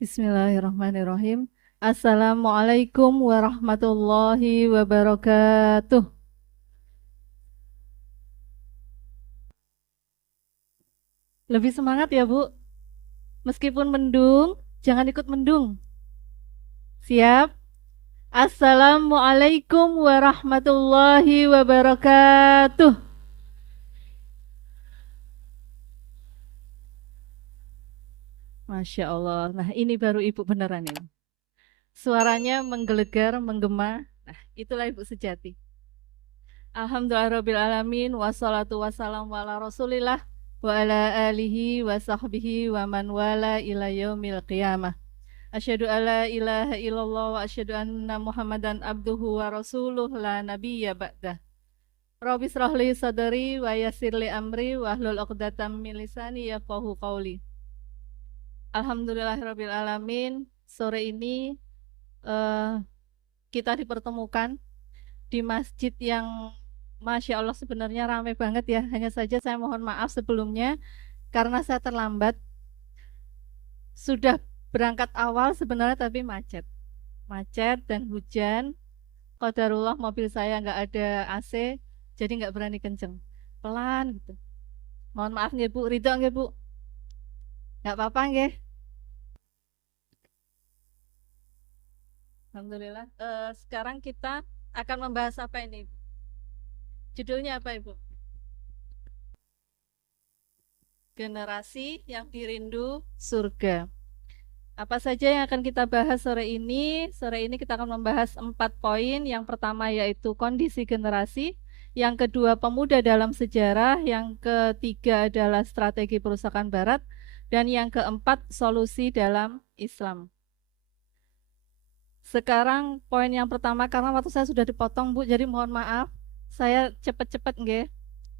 Bismillahirrahmanirrahim. Assalamualaikum warahmatullahi wabarakatuh. Lebih semangat ya, Bu. Meskipun mendung, jangan ikut mendung. Siap? Assalamualaikum warahmatullahi wabarakatuh. Masya Allah. Nah, ini baru Ibu beneran ini. Suaranya menggelegar, menggema. Nah, itulah Ibu sejati. Alhamdulillahirrabbilalamin. Wassalatu wassalamu ala rasulillah wa ala alihi wa sahbihi wa man wala ila yaumil qiyamah. Asyhadu alla ilaha illallah wa asyhadu anna Muhammadan abduhu wa rasuluh la nabiyya ba'dah. Rabbi shrahli sadri wa yassirli amri wa hlul 'uqdatam min lisani yafqahu qawli. Alhamdulillahirabbil alamin. Sore ini eh, kita dipertemukan di masjid yang Masya Allah sebenarnya ramai banget ya. Hanya saja saya mohon maaf sebelumnya karena saya terlambat. Sudah berangkat awal sebenarnya tapi macet. Macet dan hujan. Qadarullah mobil saya nggak ada AC, jadi nggak berani kenceng. Pelan gitu. Mohon maaf nggih Bu, ridho nggih Bu. Nggak apa-apa nggih. Alhamdulillah. Sekarang kita akan membahas apa ini? Judulnya apa Ibu? Generasi yang dirindu surga. Apa saja yang akan kita bahas sore ini? Sore ini kita akan membahas 4 poin. Yang pertama yaitu kondisi generasi, yang kedua pemuda dalam sejarah, yang ketiga adalah strategi perusahaan barat, dan yang keempat solusi dalam Islam. Sekarang poin yang pertama, karena waktu saya sudah dipotong Bu, jadi mohon maaf. Saya cepat-cepat nggih.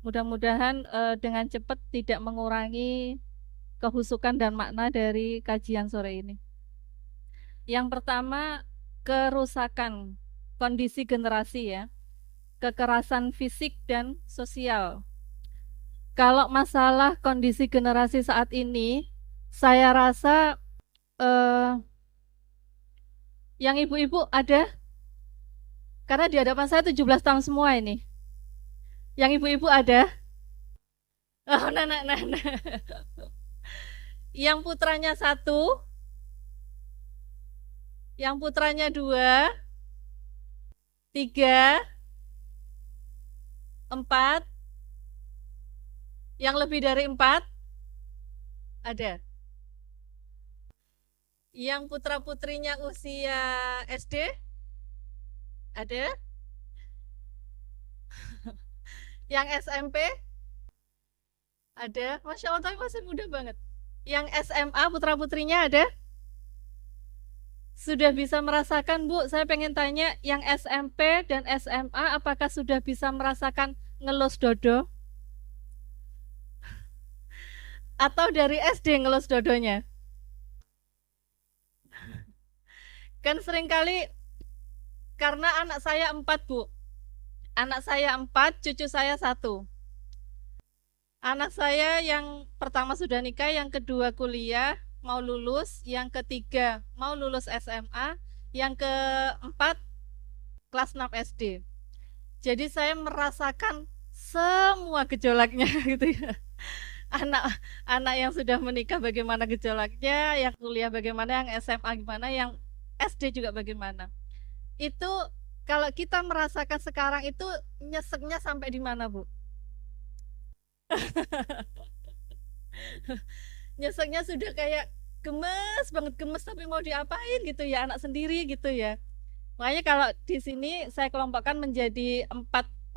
Mudah-mudahan dengan cepat tidak mengurangi kehusukan dan makna dari kajian sore ini. Yang pertama, kerusakan kondisi generasi ya, kekerasan fisik dan sosial. Kalau masalah kondisi generasi saat ini, saya rasa eh, yang ibu-ibu ada, karena di hadapan saya 17 tahun semua ini. Yang ibu-ibu ada? Oh, nah. Yang putranya satu, yang putranya dua, tiga, empat, yang lebih dari empat, ada. Yang putra-putrinya usia SD, ada. Yang SMP, ada. Masya Allah, tapi masih muda banget. Yang SMA, putra-putrinya ada. Sudah bisa merasakan, Bu? Saya pengen tanya, yang SMP dan SMA, apakah sudah bisa merasakan ngelus dodo? Atau dari SD ngelus dodonya? Kan seringkali, karena anak saya 4, Bu. Anak saya 4, cucu saya 1. Anak saya yang pertama sudah nikah, yang kedua kuliah, mau lulus, yang ketiga mau lulus SMA, yang keempat kelas 6 SD. Jadi saya merasakan semua gejolaknya gitu ya. Anak anak yang sudah menikah bagaimana gejolaknya, yang kuliah bagaimana, yang SMA gimana, yang SD juga bagaimana. Itu kalau kita merasakan sekarang itu nyeseknya sampai di mana, Bu? Nyeseknya sudah kayak gemes banget, gemes tapi mau diapain gitu ya, anak sendiri gitu ya. Makanya kalau di sini saya kelompokkan menjadi 4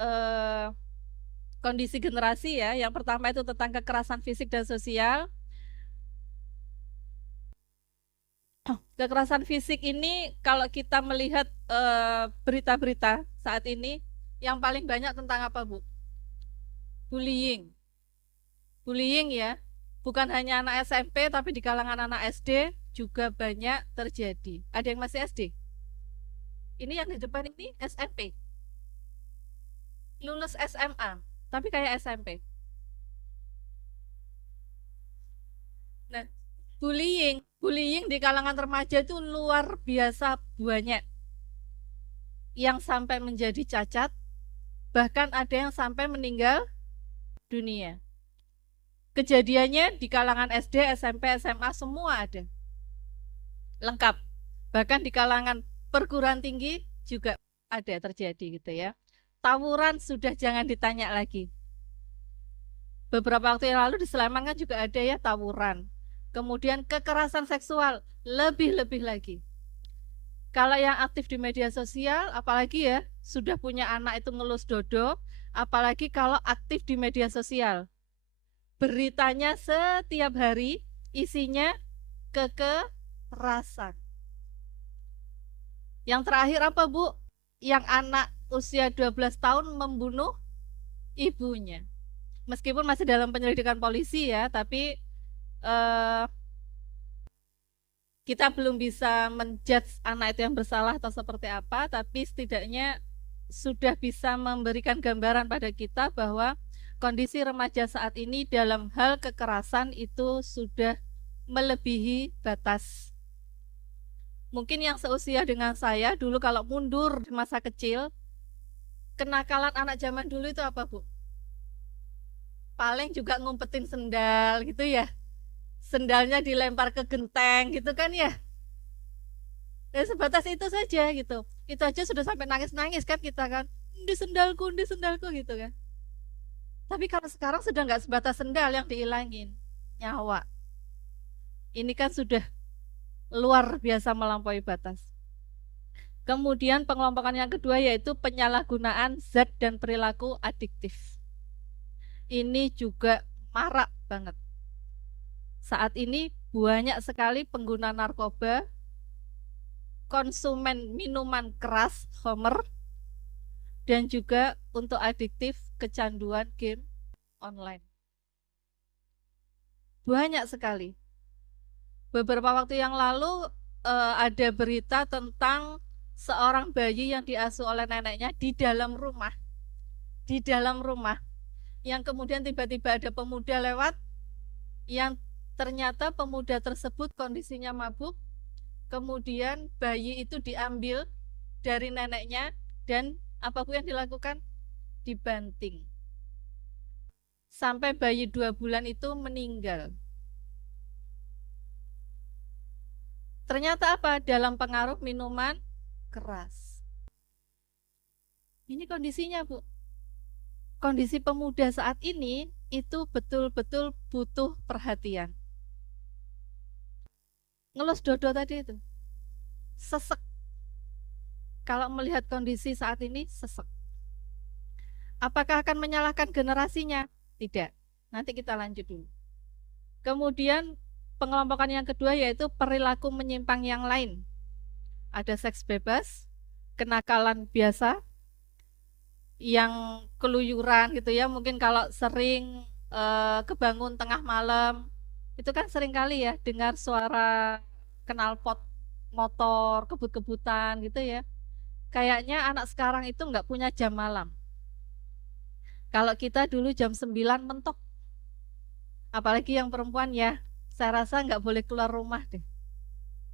eh, kondisi generasi ya. Yang pertama itu tentang kekerasan fisik dan sosial. Kekerasan fisik ini kalau kita melihat berita-berita saat ini, yang paling banyak tentang apa, Bu? Bullying. Bullying ya. Bukan hanya anak SMP tapi di kalangan anak SD juga banyak terjadi. Ada yang masih SD? Ini yang di depan ini SMP. Lulus SMA, tapi kayak SMP. Nah, Bullying di kalangan remaja itu luar biasa banyak. Yang sampai menjadi cacat, bahkan ada yang sampai meninggal dunia. Kejadiannya di kalangan SD, SMP, SMA semua ada. Lengkap. Bahkan di kalangan perguruan tinggi juga ada terjadi gitu ya. Tawuran sudah jangan ditanya lagi. Beberapa waktu yang lalu di Sleman kan juga ada ya tawuran. Kemudian kekerasan seksual lebih-lebih lagi. Kalau yang aktif di media sosial, apalagi ya, sudah punya anak itu ngelus dodo, apalagi kalau aktif di media sosial. Beritanya setiap hari isinya kekerasan. Yang terakhir apa, Bu? Yang anak usia 12 tahun membunuh ibunya. Meskipun masih dalam penyelidikan polisi ya, tapi kita belum bisa menjudge anak itu yang bersalah atau seperti apa, tapi setidaknya sudah bisa memberikan gambaran pada kita bahwa kondisi remaja saat ini dalam hal kekerasan itu sudah melebihi batas. Mungkin yang seusia dengan saya dulu kalau mundur di masa kecil, kenakalan anak zaman dulu itu apa, Bu? Paling juga ngumpetin sendal gitu ya. Sendalnya dilempar ke genteng gitu kan ya. Dan sebatas itu saja gitu. Itu aja sudah sampai nangis-nangis kan kita kan. Di sendalku gitu kan. Tapi kalau sekarang sudah nggak sebatas sendal yang dihilangin. Nyawa. Ini kan sudah luar biasa melampaui batas. Kemudian pengelompokan yang kedua yaitu penyalahgunaan zat dan perilaku adiktif. Ini juga marak banget. Saat ini banyak sekali pengguna narkoba, konsumen minuman keras, homer, dan juga untuk adiktif kecanduan game online. Banyak sekali. Beberapa waktu yang lalu ada berita tentang seorang bayi yang diasuh oleh neneknya di dalam rumah. Di dalam rumah. Yang kemudian tiba-tiba ada pemuda lewat yang ternyata pemuda tersebut kondisinya mabuk, kemudian bayi itu diambil dari neneknya dan apapun yang dilakukan dibanting. Sampai bayi 2 bulan itu meninggal. Ternyata apa? Dalam pengaruh minuman keras. Ini kondisinya, Bu. Kondisi pemuda saat ini itu betul-betul butuh perhatian. Ngelus dodo tadi itu sesek. Kalau melihat kondisi saat ini sesek. Apakah akan menyalahkan generasinya? Tidak. Nanti kita lanjut dulu. Kemudian pengelompokan yang kedua yaitu perilaku menyimpang yang lain. Ada seks bebas, kenakalan biasa, yang keluyuran gitu ya. Mungkin kalau sering kebangun tengah malam, itu kan sering kali ya dengar suara knalpot motor kebut-kebutan gitu ya. Kayaknya anak sekarang itu nggak punya jam malam. Kalau kita dulu jam 9 mentok. Apalagi yang perempuan ya, saya rasa nggak boleh keluar rumah deh.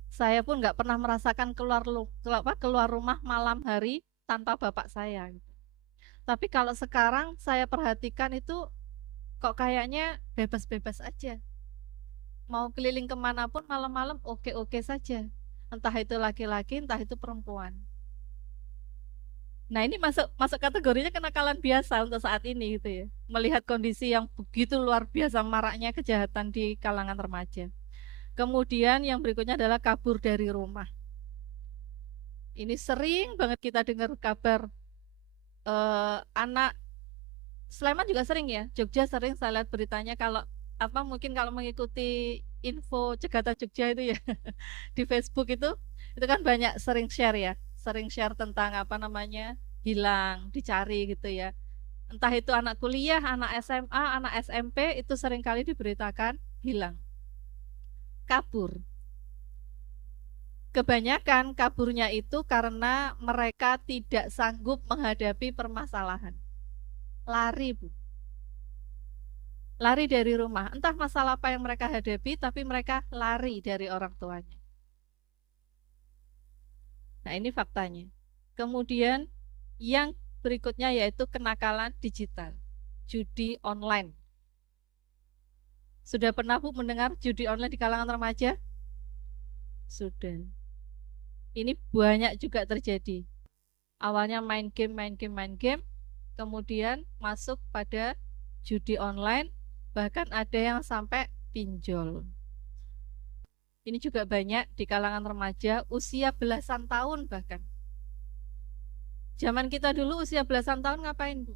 Saya pun nggak pernah merasakan keluar rumah malam hari tanpa bapak saya. Tapi kalau sekarang saya perhatikan itu kok kayaknya bebas-bebas aja. Mau keliling kemanapun malam-malam oke-oke saja. Entah itu laki-laki, entah itu perempuan. Nah ini masuk kategorinya kenakalan biasa untuk saat ini gitu ya. Melihat kondisi yang begitu luar biasa maraknya kejahatan di kalangan remaja. Kemudian yang berikutnya adalah kabur dari rumah. Ini sering banget kita dengar kabar anak Sleman juga sering ya, Jogja sering saya lihat beritanya kalau mungkin kalau mengikuti info Cegatan Jogja itu ya di Facebook itu kan banyak sering share tentang hilang, dicari gitu ya. Entah itu anak kuliah, anak SMA, anak SMP itu sering kali diberitakan hilang, kabur. Kebanyakan kaburnya itu karena mereka tidak sanggup menghadapi permasalahan. Lari, Bu. Lari dari rumah. Entah masalah apa yang mereka hadapi, tapi mereka lari dari orang tuanya. Nah, ini faktanya. Kemudian yang berikutnya yaitu kenakalan digital, judi online. Sudah pernah Bu mendengar judi online di kalangan remaja? Sudah. Ini banyak juga terjadi. Awalnya main game, main game, main game, kemudian masuk pada judi online, bahkan ada yang sampai pinjol. Ini juga banyak di kalangan remaja usia belasan tahun bahkan. Zaman kita dulu usia belasan tahun ngapain, Bu?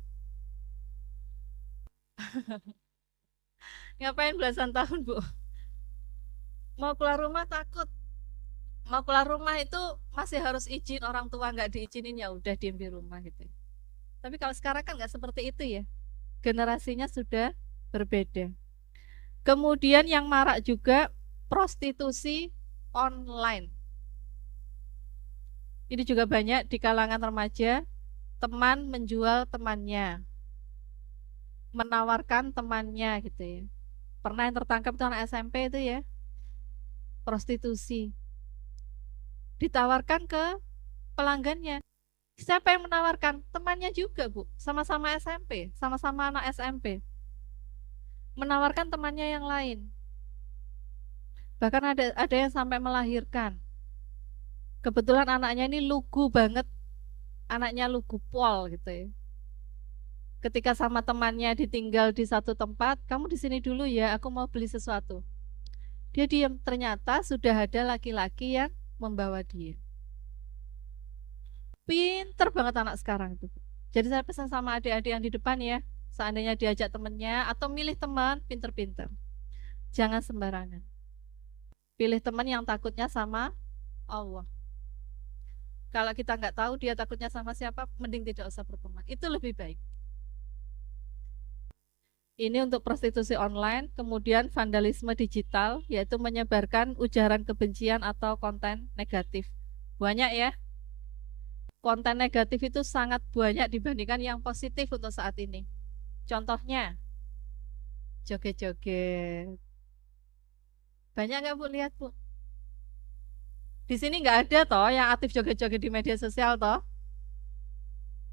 Ngapain belasan tahun, Bu? Mau keluar rumah takut. Mau keluar rumah itu masih harus izin orang tua, nggak diizinin ya udah diem di rumah gitu. Tapi kalau sekarang kan nggak seperti itu ya. Generasinya sudah berbeda. Kemudian yang marak juga prostitusi online. Ini juga banyak di kalangan remaja, teman menjual temannya, menawarkan temannya gitu ya. Pernah yang tertangkap itu anak SMP itu ya, prostitusi. Ditawarkan ke pelanggannya. Siapa yang menawarkan? Temannya juga, Bu. Sama-sama SMP, sama-sama anak SMP. Menawarkan temannya yang lain. Bahkan ada yang sampai melahirkan. Kebetulan anaknya ini lugu banget, anaknya lugu pol gitu ya. Ketika sama temannya ditinggal di satu tempat, kamu di sini dulu ya, aku mau beli sesuatu. Dia diam, ternyata sudah ada laki-laki yang membawa dia. Pinter banget anak sekarang itu. Jadi saya pesan sama adik-adik yang di depan ya, seandainya diajak temennya atau milih teman, pinter-pinter. Jangan sembarangan. Pilih teman yang takutnya sama Allah. Kalau kita nggak tahu dia takutnya sama siapa, mending tidak usah berteman. Itu lebih baik. Ini untuk prostitusi online, kemudian vandalisme digital, yaitu menyebarkan ujaran kebencian atau konten negatif. Banyak ya, konten negatif itu sangat banyak dibandingkan yang positif untuk saat ini. Contohnya, joget-joget. Banyak nggak Bu lihat Bu? Di sini nggak ada toh yang aktif joget-joget di media sosial toh?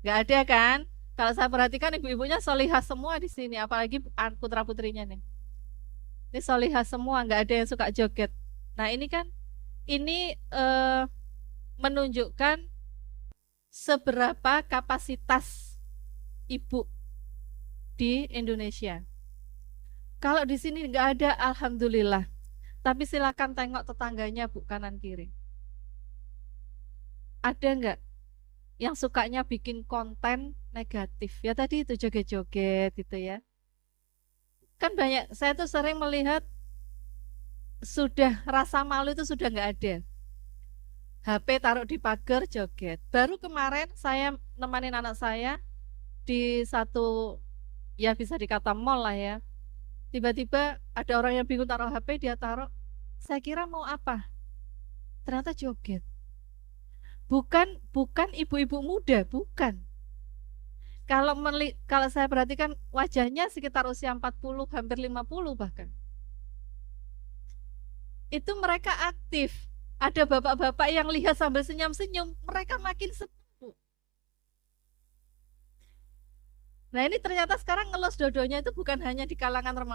Nggak ada kan? Kalau saya perhatikan ibu-ibunya solihah semua di sini, apalagi putra-putrinya nih. Ini solihah semua, nggak ada yang suka joget. Nah ini kan, ini menunjukkan seberapa kapasitas ibu di Indonesia. Kalau di sini nggak ada, alhamdulillah. Tapi silakan tengok tetangganya Bu kanan kiri. Ada nggak yang sukanya bikin konten negatif? Ya tadi itu joget-joget gitu ya. Kan banyak, saya tuh sering melihat sudah rasa malu itu sudah nggak ada. HP taruh di pagar joget. Baru kemarin saya nemanin anak saya di satu, ya bisa dikata mall lah ya. Tiba-tiba ada orang yang bingung taruh HP, dia taruh. Saya kira mau apa? Ternyata joget. Bukan ibu-ibu muda, bukan. Kalau saya perhatikan wajahnya sekitar usia 40, hampir 50 bahkan. Itu mereka aktif. Ada bapak-bapak yang lihat sambil senyum-senyum, mereka makin sepupu. Nah ini ternyata sekarang ngelos dodonya itu bukan hanya di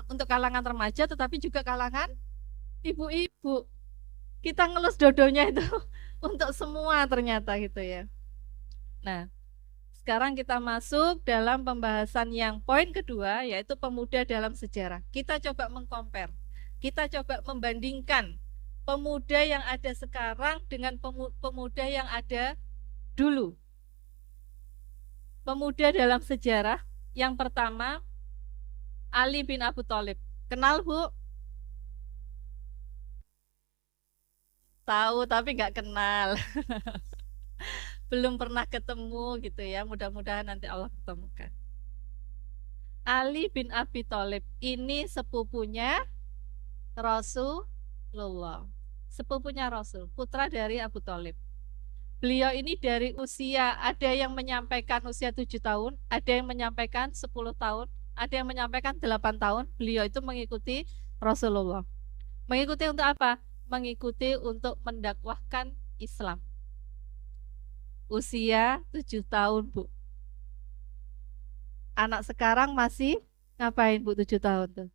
untuk kalangan remaja, tetapi juga kalangan ibu-ibu. Kita ngelus dodonya itu untuk semua ternyata gitu ya. Nah, sekarang kita masuk dalam pembahasan yang poin kedua, yaitu pemuda dalam sejarah. Kita coba mengcompare, kita coba membandingkan pemuda yang ada sekarang dengan pemuda yang ada dulu. Pemuda dalam sejarah, yang pertama Ali bin Abu Thalib. Kenal Bu? Tahu tapi nggak kenal. Belum pernah ketemu gitu ya. Mudah-mudahan nanti Allah ketemukan. Ali bin Abi Thalib ini sepupunya Rasulullah. Sepupunya Rasul, putra dari Abu Thalib. Beliau ini dari usia, ada yang menyampaikan usia 7 tahun, ada yang menyampaikan 10 tahun, Ada yang menyampaikan 8 tahun beliau itu mengikuti Rasulullah. Mengikuti untuk apa? Mengikuti untuk mendakwahkan Islam. Usia 7 tahun, Bu. Anak sekarang masih ngapain, Bu, 7 tahun tuh?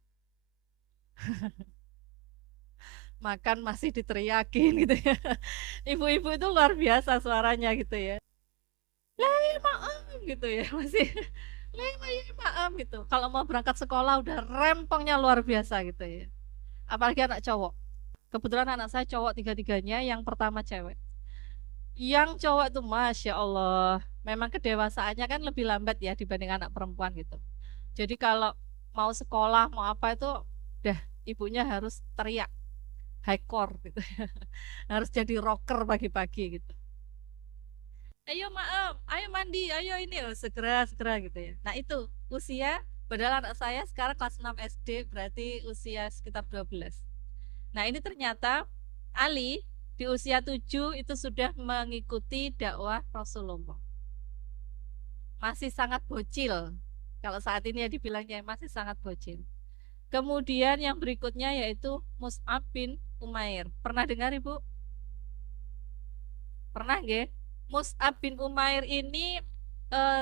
Makan masih diteriakin gitu ya. Ibu-ibu itu luar biasa suaranya gitu ya. Maaf gitu ya, masih maaf gitu. Kalau mau berangkat sekolah udah rempongnya luar biasa gitu ya. Apalagi anak cowok. Kebetulan anak saya cowok tiga-tiganya, yang pertama cewek. Yang cowok tuh Masya Allah, memang kedewasaannya kan lebih lambat ya dibanding anak perempuan gitu. Jadi kalau mau sekolah, mau apa itu, udah ibunya harus teriak, high core gitu. Harus jadi rocker pagi-pagi gitu. Ayo maaf, ayo mandi, ayo ini, oh, segera, segera gitu ya. Nah itu usia, padahal anak saya sekarang kelas 6 SD, berarti usia sekitar 12. Nah ini ternyata Ali di usia 7 itu sudah mengikuti dakwah Rasulullah. Masih sangat bocil. Kalau saat ini ya dibilangnya masih sangat bocil. Kemudian yang berikutnya yaitu Mus'ab bin Umair. Pernah dengar Ibu? Pernah nggih? Mus'ab bin Umair ini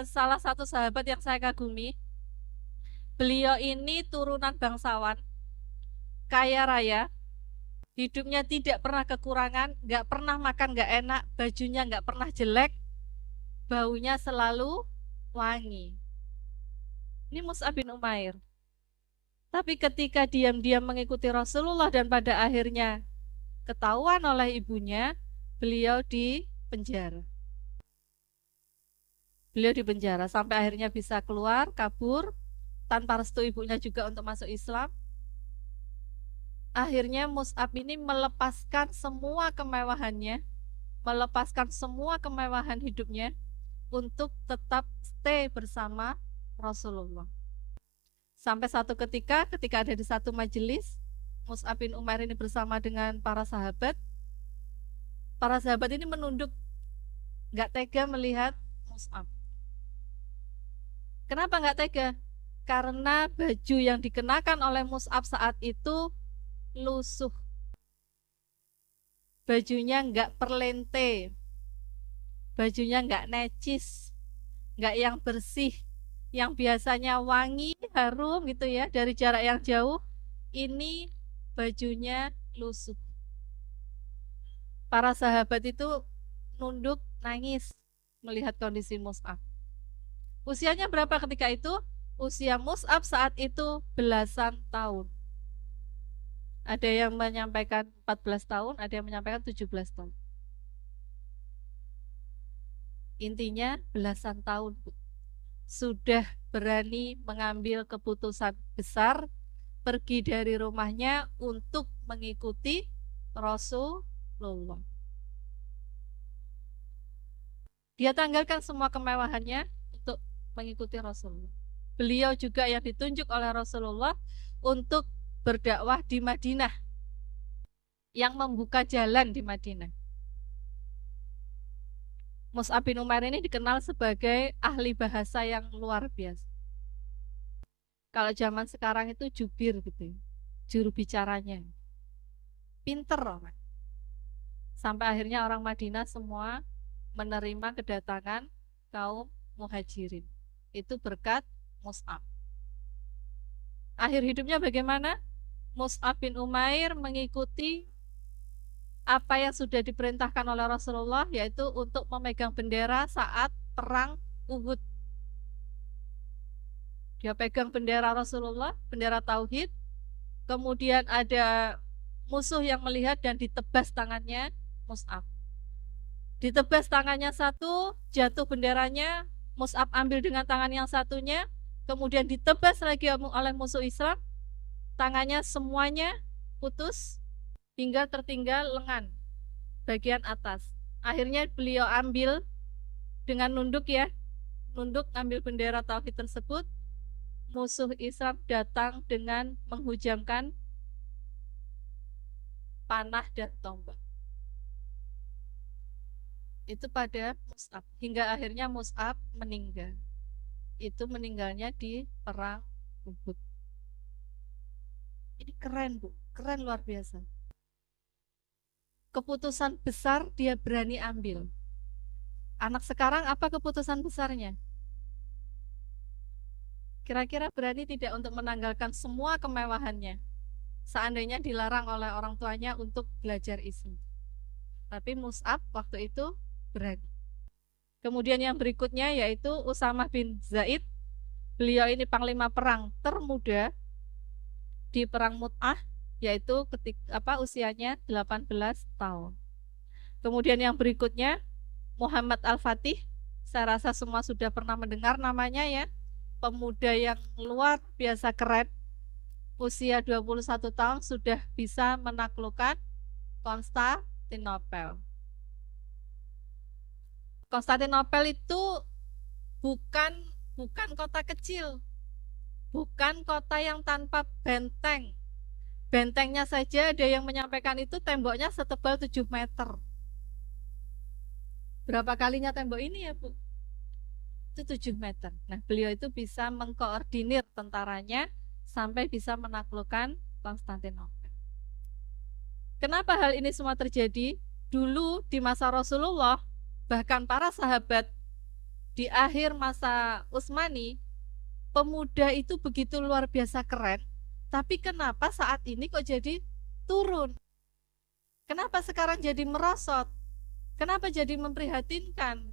salah satu sahabat yang saya kagumi. Beliau ini turunan bangsawan, kaya raya, hidupnya tidak pernah kekurangan, nggak pernah makan nggak enak, bajunya nggak pernah jelek, baunya selalu wangi. Ini Mus'ab bin Umair. Tapi ketika diam-diam mengikuti Rasulullah dan pada akhirnya ketahuan oleh ibunya, beliau di penjara. Beliau di penjara sampai akhirnya bisa keluar, kabur, tanpa restu ibunya juga untuk masuk Islam. Akhirnya Mus'ab ini melepaskan semua kemewahannya, melepaskan semua kemewahan hidupnya untuk tetap stay bersama Rasulullah. Sampai satu ketika ada di satu majelis, Mus'ab bin Umair ini bersama dengan para sahabat ini menunduk, nggak tega melihat Mus'ab. Kenapa nggak tega? Karena baju yang dikenakan oleh Mus'ab saat itu lusuh. Bajunya nggak perlente, bajunya nggak necis, nggak yang bersih, yang biasanya wangi, harum gitu ya, dari jarak yang jauh, ini bajunya lusuh. Para sahabat itu nunduk, nangis melihat kondisi Mus'ab. Usianya berapa ketika itu? Usia Mus'ab saat itu belasan tahun. Ada yang menyampaikan 14 tahun, ada yang menyampaikan 17 tahun. Intinya belasan tahun, Bu. Sudah berani mengambil keputusan besar, pergi dari rumahnya untuk mengikuti Rasulullah. Dia tanggalkan semua kemewahannya untuk mengikuti Rasulullah. Beliau juga yang ditunjuk oleh Rasulullah untuk berdakwah di Madinah, yang membuka jalan di Madinah. Mus'ab bin Umair ini dikenal sebagai ahli bahasa yang luar biasa. Kalau zaman sekarang itu jubir gitu, juru bicaranya, pinter orang. Sampai akhirnya orang Madinah semua menerima kedatangan kaum muhajirin. Itu berkat Mus'ab. Akhir hidupnya bagaimana? Mus'ab bin Umair mengikuti apa yang sudah diperintahkan oleh Rasulullah, yaitu untuk memegang bendera saat perang Uhud. Dia pegang bendera Rasulullah, bendera Tauhid. Kemudian ada musuh yang melihat dan ditebas tangannya Mus'ab. Ditebas tangannya satu, jatuh benderanya, Mus'ab ambil dengan tangan yang satunya, kemudian ditebas lagi oleh musuh Islam, tangannya semuanya putus hingga tertinggal lengan bagian atas. Akhirnya beliau ambil dengan nunduk ya, nunduk ambil bendera Tauhid tersebut. Musuh Islam datang dengan menghujamkan panah dan tombak. Itu pada Mus'ab, hingga akhirnya Mus'ab meninggal. Itu meninggalnya di perang Ubud. Ini keren, Bu. Keren luar biasa. Keputusan besar dia berani ambil. Anak sekarang apa keputusan besarnya? Kira-kira berani tidak untuk menanggalkan semua kemewahannya? Seandainya dilarang oleh orang tuanya untuk belajar Islam. Tapi Mus'ab waktu itu berani. Kemudian yang berikutnya yaitu Usamah bin Zaid. Beliau ini panglima perang termuda di perang Mut'ah, yaitu usianya 18 tahun. Kemudian yang berikutnya Muhammad Al-Fatih. Saya rasa semua sudah pernah mendengar namanya ya. Pemuda yang luar biasa keren. Usia 21 tahun sudah bisa menaklukkan Konstantinopel. Konstantinopel itu bukan kota kecil. Bukan kota yang tanpa benteng. Bentengnya saja ada yang menyampaikan itu temboknya setebal 7 meter. Berapa kalinya tembok ini ya, Bu? Itu 7 meter. Nah, beliau itu bisa mengkoordinir tentaranya sampai bisa menaklukkan Konstantinopel. Kenapa hal ini semua terjadi? Dulu di masa Rasulullah, bahkan para sahabat di akhir masa Utsmani, pemuda itu begitu luar biasa keren, tapi kenapa saat ini kok jadi turun? Kenapa sekarang jadi merosot? Kenapa jadi memprihatinkan?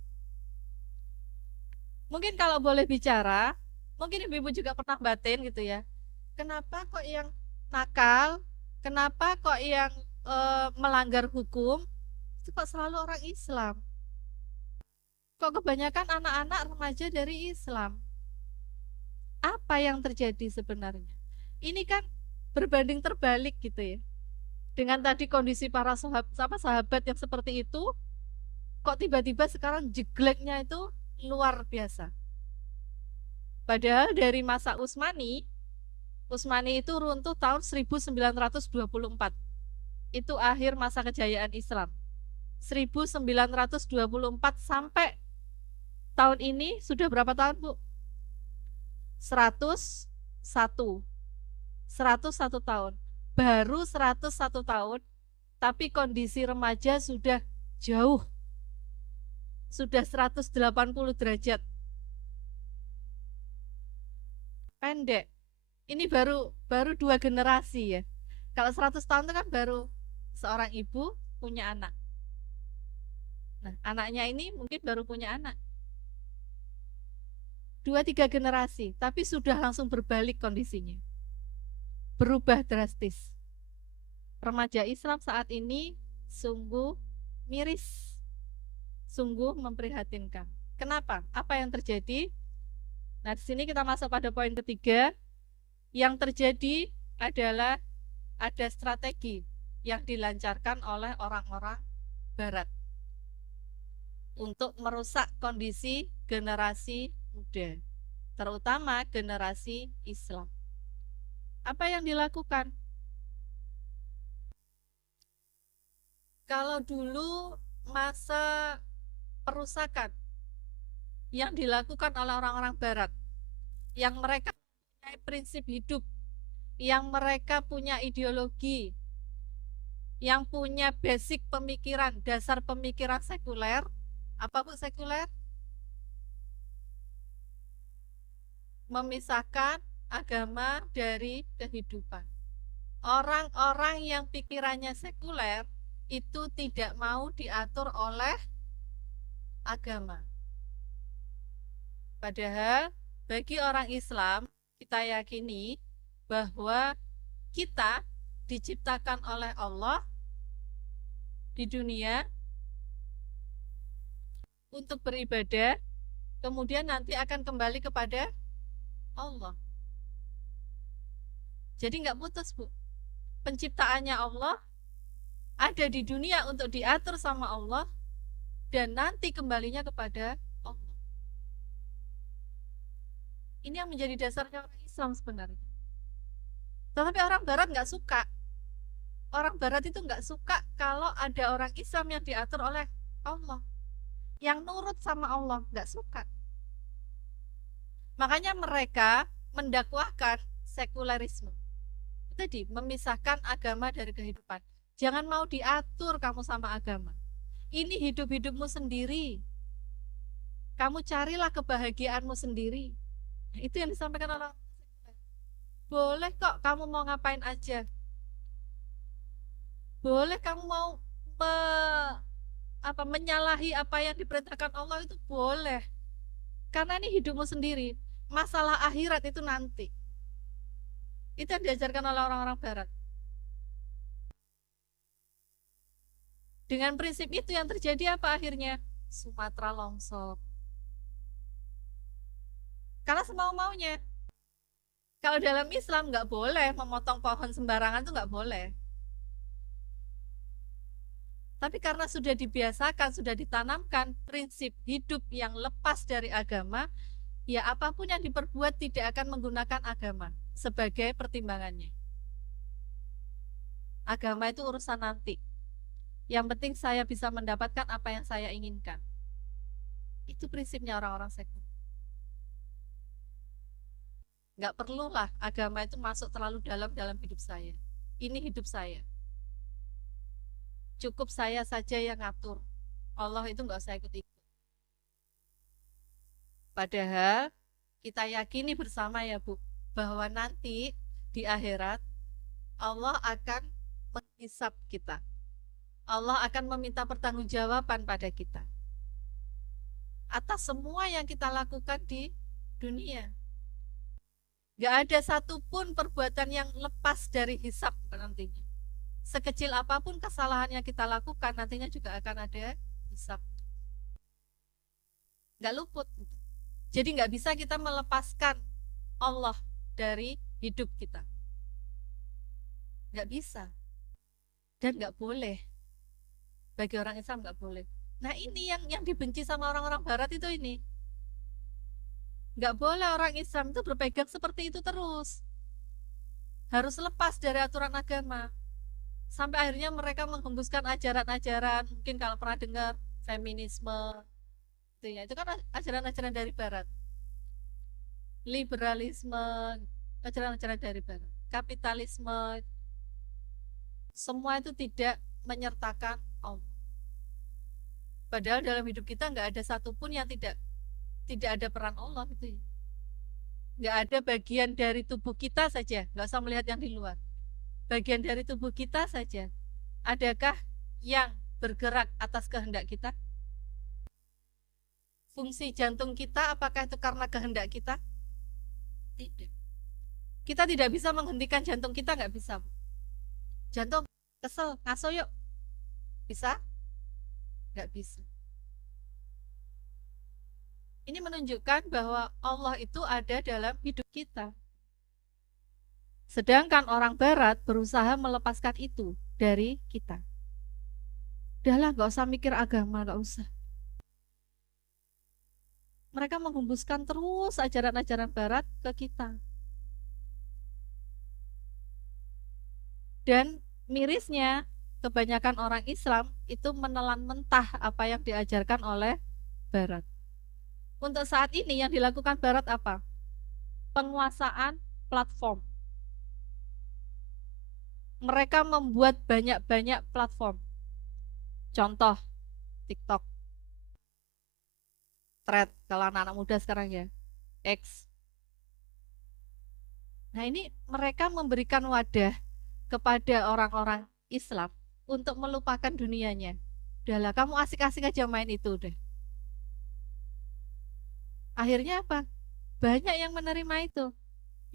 Mungkin kalau boleh bicara, mungkin ibu-ibu juga pernah batin gitu ya. Kenapa kok yang nakal? Kenapa kok yang melanggar hukum? Itu kok selalu orang Islam? Kok kebanyakan anak-anak remaja dari Islam? Apa yang terjadi sebenarnya? Ini kan berbanding terbalik gitu ya. Dengan tadi kondisi para sahabat yang seperti itu, kok tiba-tiba sekarang jegleknya itu luar biasa. Padahal dari masa Utsmani itu runtuh tahun 1924. Itu akhir masa kejayaan Islam. 1924 sampai tahun ini sudah berapa tahun, Bu? 101 tahun. Baru 101 tahun, tapi kondisi remaja sudah jauh. Sudah 180 derajat. Pendek. Ini baru 2 generasi ya. Kalau 100 tahun itu kan baru seorang ibu punya anak. Nah, anaknya ini mungkin baru punya anak. 2-3 generasi, tapi sudah langsung berbalik kondisinya. Berubah drastis. Remaja Islam saat ini sungguh miris, sungguh memprihatinkan. Kenapa? Apa yang terjadi? Nah, di sini kita masuk pada poin ketiga. Yang terjadi adalah ada strategi yang dilancarkan oleh orang-orang Barat untuk merusak kondisi generasi muda, terutama generasi Islam. Apa yang dilakukan? Kalau dulu masa perusakan yang dilakukan oleh orang-orang Barat, yang mereka punya prinsip hidup, yang mereka punya ideologi, yang punya basic pemikiran, dasar pemikiran sekuler. Apa Bu sekuler? Memisahkan agama dari kehidupan. Orang-orang yang pikirannya sekuler itu tidak mau diatur oleh agama. Padahal bagi orang Islam, kita yakini bahwa kita diciptakan oleh Allah di dunia untuk beribadah, kemudian nanti akan kembali kepada Allah. Jadi nggak putus, Bu. Penciptaannya Allah ada di dunia untuk diatur sama Allah dan nanti kembalinya kepada Allah. Ini yang menjadi dasarnya orang Islam sebenarnya. Tetapi orang Barat nggak suka. Orang Barat itu nggak suka kalau ada orang Islam yang diatur oleh Allah, yang nurut sama Allah, nggak suka. Makanya mereka mendakwahkan sekulerisme. Tadi memisahkan agama dari kehidupan. Jangan mau diatur kamu sama agama. Ini hidup-hidupmu sendiri. Kamu carilah kebahagiaanmu sendiri. Nah, itu yang disampaikan orang. Boleh kok kamu mau ngapain aja. Boleh kamu mau menyalahi apa yang diperintahkan Allah, itu boleh. Karena ini hidupmu sendiri. Masalah akhirat itu nanti. Itu yang diajarkan oleh orang-orang barat. Dengan prinsip itu yang terjadi apa akhirnya? Sumatera longsor. Karena semau-maunya. Kalau dalam Islam nggak boleh memotong pohon sembarangan, tuh nggak boleh. Tapi karena sudah dibiasakan, sudah ditanamkan prinsip hidup yang lepas dari agama, ya apapun yang diperbuat tidak akan menggunakan agama sebagai pertimbangannya. Agama itu urusan nanti. Yang penting saya bisa mendapatkan apa yang saya inginkan. Itu prinsipnya orang-orang sekuler. Nggak perlulah agama itu masuk terlalu dalam hidup saya. Ini hidup saya. Cukup saya saja yang ngatur. Allah itu nggak usah ikut-ikut. Padahal kita yakini bersama ya Bu, bahwa nanti di akhirat Allah akan menghisap kita. Allah akan meminta pertanggungjawaban pada kita atas semua yang kita lakukan di dunia. Gak ada satupun perbuatan yang lepas dari hisap nantinya. Sekecil apapun kesalahan yang kita lakukan, nantinya juga akan ada hisap. Gak luput. Jadi gak bisa kita melepaskan Allah dari hidup kita. Gak bisa. Dan gak boleh. Bagi orang Islam gak boleh. Nah ini yang dibenci sama orang-orang Barat itu ini. Nggak boleh orang Islam itu berpegang seperti itu terus. Harus lepas dari aturan agama. Sampai akhirnya mereka menghembuskan ajaran-ajaran, mungkin kalau pernah dengar feminisme, itu kan ajaran-ajaran dari Barat. Liberalisme, ajaran-ajaran dari Barat. Kapitalisme, semua itu tidak menyertakan Allah. Padahal dalam hidup kita nggak ada satupun yang tidak ada peran Allah gitu ya. Nggak ada bagian dari tubuh kita saja, nggak usah melihat yang di luar. Bagian dari tubuh kita saja, adakah yang bergerak atas kehendak kita? Fungsi jantung kita, apakah itu karena kehendak kita? Tidak. Kita tidak bisa menghentikan jantung kita, nggak bisa. Jantung kesel, ngaso yuk. Bisa? Nggak bisa. Ini menunjukkan bahwa Allah itu ada dalam hidup kita. Sedangkan orang Barat berusaha melepaskan itu dari kita. Udahlah, gak usah mikir agama, gak usah. Mereka menghembuskan terus ajaran-ajaran Barat ke kita. Dan mirisnya, kebanyakan orang Islam itu menelan mentah apa yang diajarkan oleh Barat. Untuk saat ini yang dilakukan Barat apa? Penguasaan platform. Mereka membuat banyak-banyak platform. Contoh, TikTok, Thread, kalau anak-anak muda sekarang ya, X. Nah ini mereka memberikan wadah kepada orang-orang Islam untuk melupakan dunianya. Udahlah, kamu asik-asik aja main itu udah. Akhirnya apa? Banyak yang menerima itu.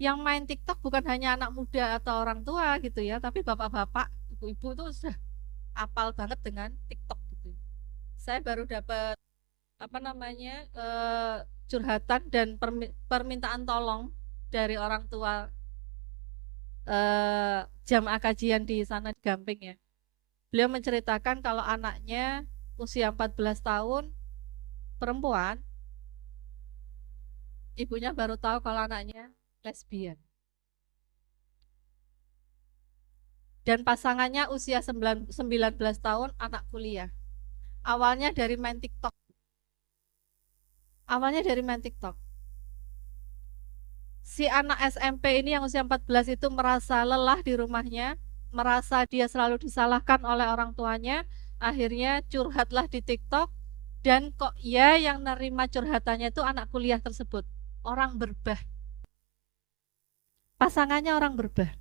Yang main TikTok bukan hanya anak muda atau orang tua gitu ya, tapi bapak-bapak, ibu-ibu tuh sudah apal banget dengan TikTok gitu. Saya baru dapat curhatan dan permintaan tolong dari orang tua jamaah kajian di sana di Gamping ya. Beliau menceritakan kalau anaknya usia 14 tahun, perempuan, ibunya baru tahu kalau anaknya lesbian. Dan pasangannya usia 19 tahun, anak kuliah. Awalnya dari main TikTok. si anak SMP ini yang usia 14 itu merasa lelah di rumahnya, merasa dia selalu disalahkan oleh orang tuanya, akhirnya curhatlah di TikTok, dan kok ya yang nerima curhatannya itu anak kuliah tersebut, orang berbah, pasangannya orang berbah,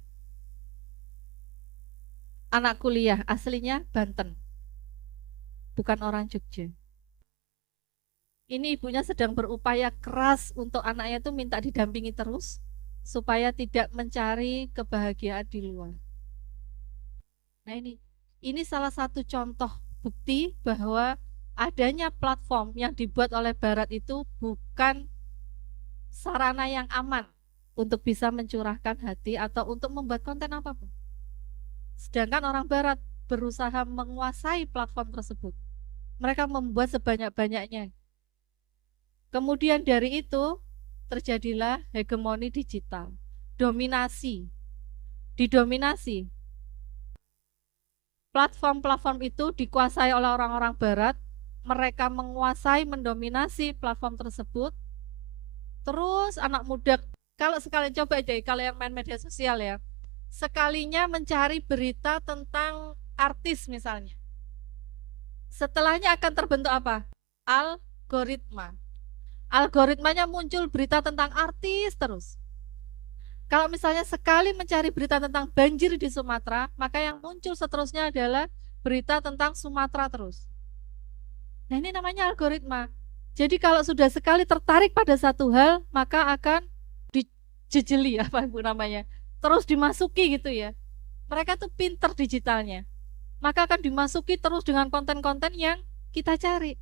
anak kuliah aslinya Banten, bukan orang Jogja. Ini ibunya sedang berupaya keras untuk anaknya itu minta didampingi terus supaya tidak mencari kebahagiaan di luar. Nah, ini salah satu contoh bukti bahwa adanya platform yang dibuat oleh Barat itu bukan sarana yang aman untuk bisa mencurahkan hati atau untuk membuat konten apapun. Sedangkan orang Barat berusaha menguasai platform tersebut. Mereka membuat sebanyak-banyaknya. Kemudian dari itu terjadilah hegemoni digital, dominasi, didominasi. Platform-platform itu dikuasai oleh orang-orang Barat, mereka menguasai, mendominasi platform tersebut. Terus anak muda, kalau sekali coba deh, kalau yang main media sosial ya, sekalinya mencari berita tentang artis misalnya, setelahnya akan terbentuk apa? Algoritma. Algoritmanya muncul berita tentang artis terus. Kalau misalnya sekali mencari berita tentang banjir di Sumatera, maka yang muncul seterusnya adalah berita tentang Sumatera terus. Nah, ini namanya algoritma. Jadi kalau sudah sekali tertarik pada satu hal, maka akan dijejeli apa ibu namanya, terus dimasuki gitu ya. Mereka tuh pinter digitalnya, maka akan dimasuki terus dengan konten-konten yang kita cari.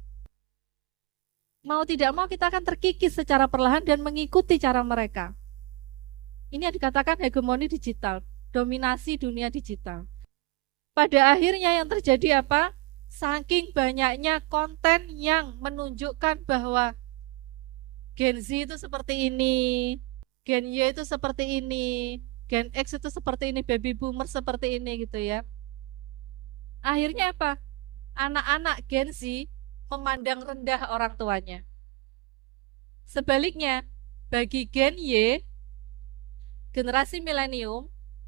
Mau tidak mau kita akan terkikis secara perlahan dan mengikuti cara mereka. Ini yang dikatakan hegemoni digital, dominasi dunia digital. Pada akhirnya yang terjadi apa? Saking banyaknya konten yang menunjukkan bahwa Gen Z itu seperti ini, Gen Y itu seperti ini, Gen X itu seperti ini, baby boomer seperti ini gitu ya. Akhirnya apa? Anak-anak Gen Z memandang rendah orang tuanya. Sebaliknya, bagi Gen Y, generasi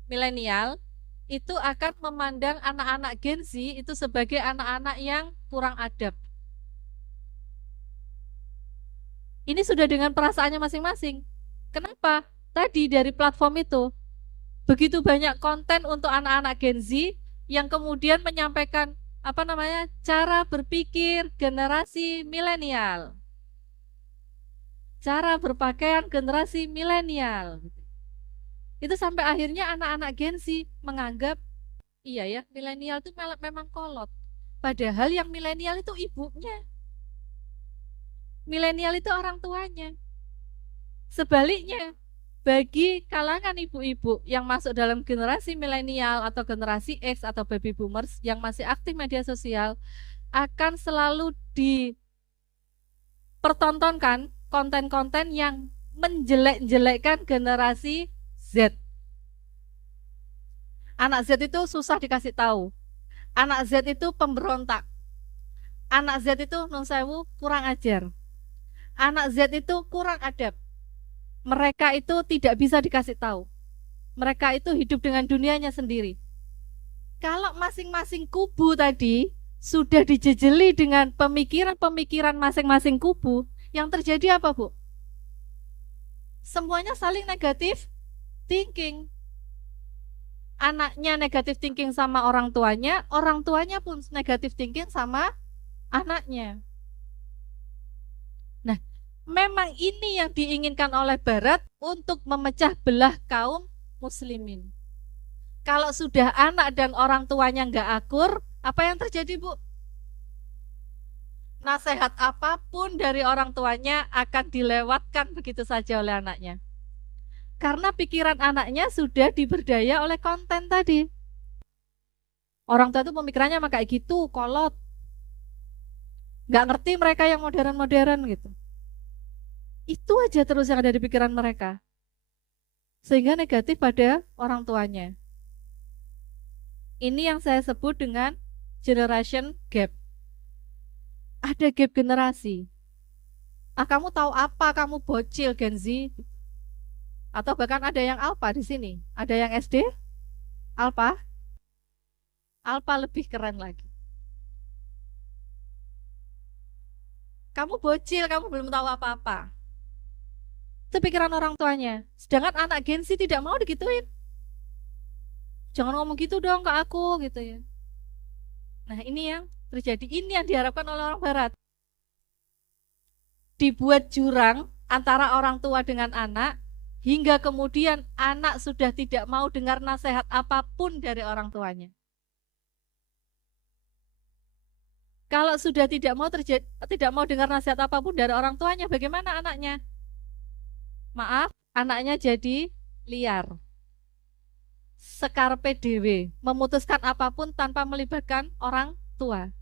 milenial itu akan memandang anak-anak Gen Z itu sebagai anak-anak yang kurang adab. Ini sudah dengan perasaannya masing-masing. Kenapa? Tadi dari platform itu begitu banyak konten untuk anak-anak Gen Z yang kemudian menyampaikan apa namanya, cara berpikir generasi milenial, cara berpakaian generasi milenial. Itu sampai akhirnya anak-anak Gen Z menganggap iya ya, milenial itu memang kolot. Padahal yang milenial itu ibunya. Milenial itu orang tuanya. Sebaliknya, bagi kalangan ibu-ibu yang masuk dalam generasi milenial atau generasi X atau baby boomers yang masih aktif media sosial, akan selalu dipertontonkan konten-konten yang menjelek-jelekkan generasi Z. Anak Z itu susah dikasih tahu. Anak Z itu pemberontak. Anak Z itu nun sewu kurang ajar. Anak Z itu kurang adab. Mereka itu tidak bisa dikasih tahu. Mereka itu hidup dengan dunianya sendiri. Kalau masing-masing kubu tadi sudah dijejeli dengan pemikiran-pemikiran masing-masing kubu, yang terjadi apa, Bu? Semuanya saling negatif thinking. Anaknya negatif thinking sama orang tuanya pun negatif thinking sama anaknya. Nah, memang ini yang diinginkan oleh Barat untuk memecah belah kaum muslimin. Kalau sudah anak dan orang tuanya nggak akur, apa yang terjadi, Bu? Nasihat apapun dari orang tuanya akan dilewatkan begitu saja oleh anaknya. Karena pikiran anaknya sudah diberdaya oleh konten tadi. Orang tua itu pemikirannya kayak gitu, kolot. Nggak ngerti mereka yang modern-modern gitu. Itu aja terus yang ada di pikiran mereka. Sehingga negatif pada orang tuanya. Ini yang saya sebut dengan generation gap. Ada gap generasi. Ah, kamu tahu apa? Kamu bocil Gen Z. Atau bahkan ada yang Alfa di sini. Ada yang SD? Alfa? Alfa lebih keren lagi. Kamu bocil, kamu belum tahu apa-apa. Itu pikiran orang tuanya. Sedangkan anak Gen Z tidak mau digituin. Jangan ngomong gitu dong ke aku gitu ya. Nah, ini yang terjadi. Ini yang diharapkan oleh orang Barat. Dibuat jurang antara orang tua dengan anak, hingga kemudian anak sudah tidak mau dengar nasihat apapun dari orang tuanya. Kalau sudah tidak mau dengar nasihat apapun dari orang tuanya, bagaimana anaknya? Maaf, anaknya jadi liar. Sekarpe dewe, memutuskan apapun tanpa melibatkan orang tua.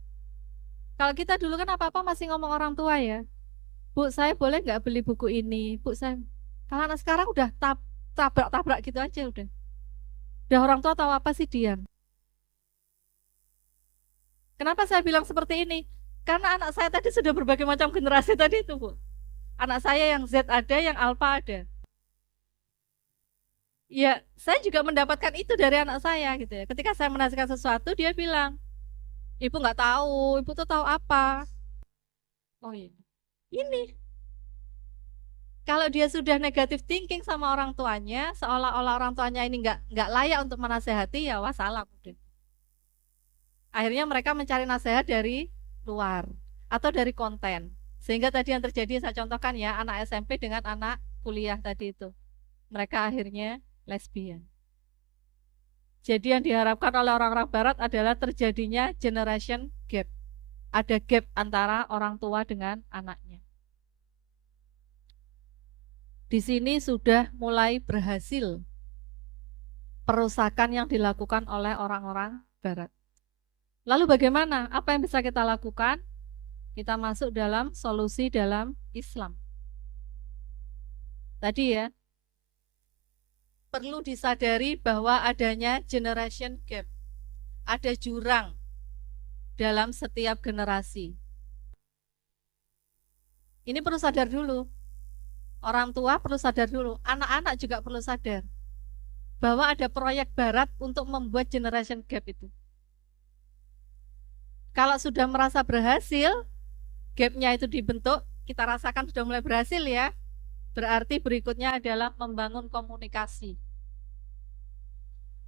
Kalau kita dulu kan apa-apa masih ngomong orang tua ya. Bu, saya boleh nggak beli buku ini? Bu, saya. Kalau anak sekarang udah tabrak-tabrak gitu aja udah. Udah orang tua tahu apa sih diam. Kenapa saya bilang seperti ini? Karena anak saya tadi sudah berbagai macam generasi tadi itu, Bu. Anak saya yang Z ada, yang Alpha ada. Ya, saya juga mendapatkan itu dari anak saya gitu ya. Ketika saya menasihatkan sesuatu, dia bilang, ibu nggak tahu, ibu tuh tahu apa? Oh iya, ini. Kalau dia sudah negatif thinking sama orang tuanya, seolah-olah orang tuanya ini nggak layak untuk menasehati, ya wassalam. Akhirnya mereka mencari nasihat dari luar atau dari konten. Sehingga tadi yang terjadi saya contohkan ya, anak SMP dengan anak kuliah tadi itu. Mereka akhirnya lesbian. Jadi yang diharapkan oleh orang-orang barat adalah terjadinya generation gap. Ada gap antara orang tua dengan anaknya. Di sini sudah mulai berhasil perusakan yang dilakukan oleh orang-orang barat. Lalu bagaimana? Apa yang bisa kita lakukan? Kita masuk dalam solusi dalam Islam. Tadi ya, perlu disadari bahwa adanya generation gap. Ada jurang dalam setiap generasi. Ini perlu sadar dulu. Orang tua perlu sadar dulu, anak-anak juga perlu sadar bahwa ada proyek barat untuk membuat generation gap itu. Kalau sudah merasa berhasil, gapnya itu dibentuk, kita rasakan sudah mulai berhasil ya. Berarti berikutnya adalah membangun komunikasi.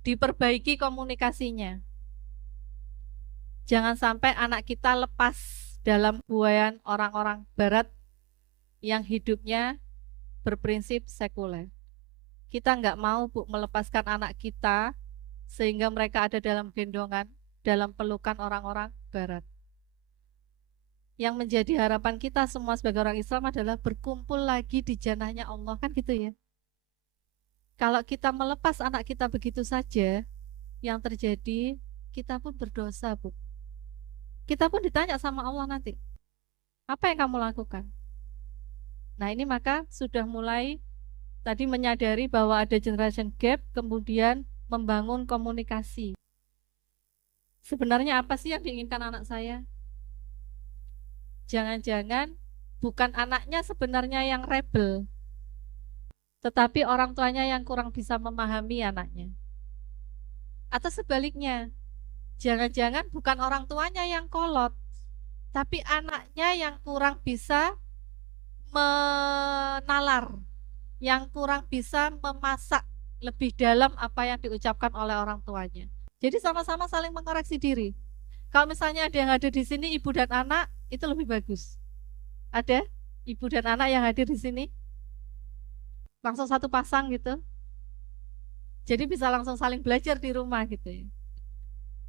Diperbaiki komunikasinya. Jangan sampai anak kita lepas dalam buayan orang-orang barat yang hidupnya berprinsip sekuler. Kita nggak mau, Bu, melepaskan anak kita sehingga mereka ada dalam gendongan, dalam pelukan orang-orang barat. Yang menjadi harapan kita semua sebagai orang Islam adalah berkumpul lagi di janahnya Allah, kan gitu ya. Kalau kita melepas anak kita begitu saja, yang terjadi kita pun berdosa, Bu. Kita pun ditanya sama Allah nanti, apa yang kamu lakukan? Nah, ini maka sudah mulai tadi menyadari bahwa ada generation gap, kemudian membangun komunikasi. Sebenarnya apa sih yang diinginkan anak saya? Jangan-jangan bukan anaknya sebenarnya yang rebel, tetapi orang tuanya yang kurang bisa memahami anaknya. Atau sebaliknya, jangan-jangan bukan orang tuanya yang kolot, tapi anaknya yang kurang bisa menalar, yang kurang bisa memasak lebih dalam apa yang diucapkan oleh orang tuanya. Jadi sama-sama saling mengoreksi diri. Kalau misalnya ada yang hadir di sini ibu dan anak, itu lebih bagus. Ada ibu dan anak yang hadir di sini? Langsung satu pasang gitu. Jadi bisa langsung saling belajar di rumah gitu ya.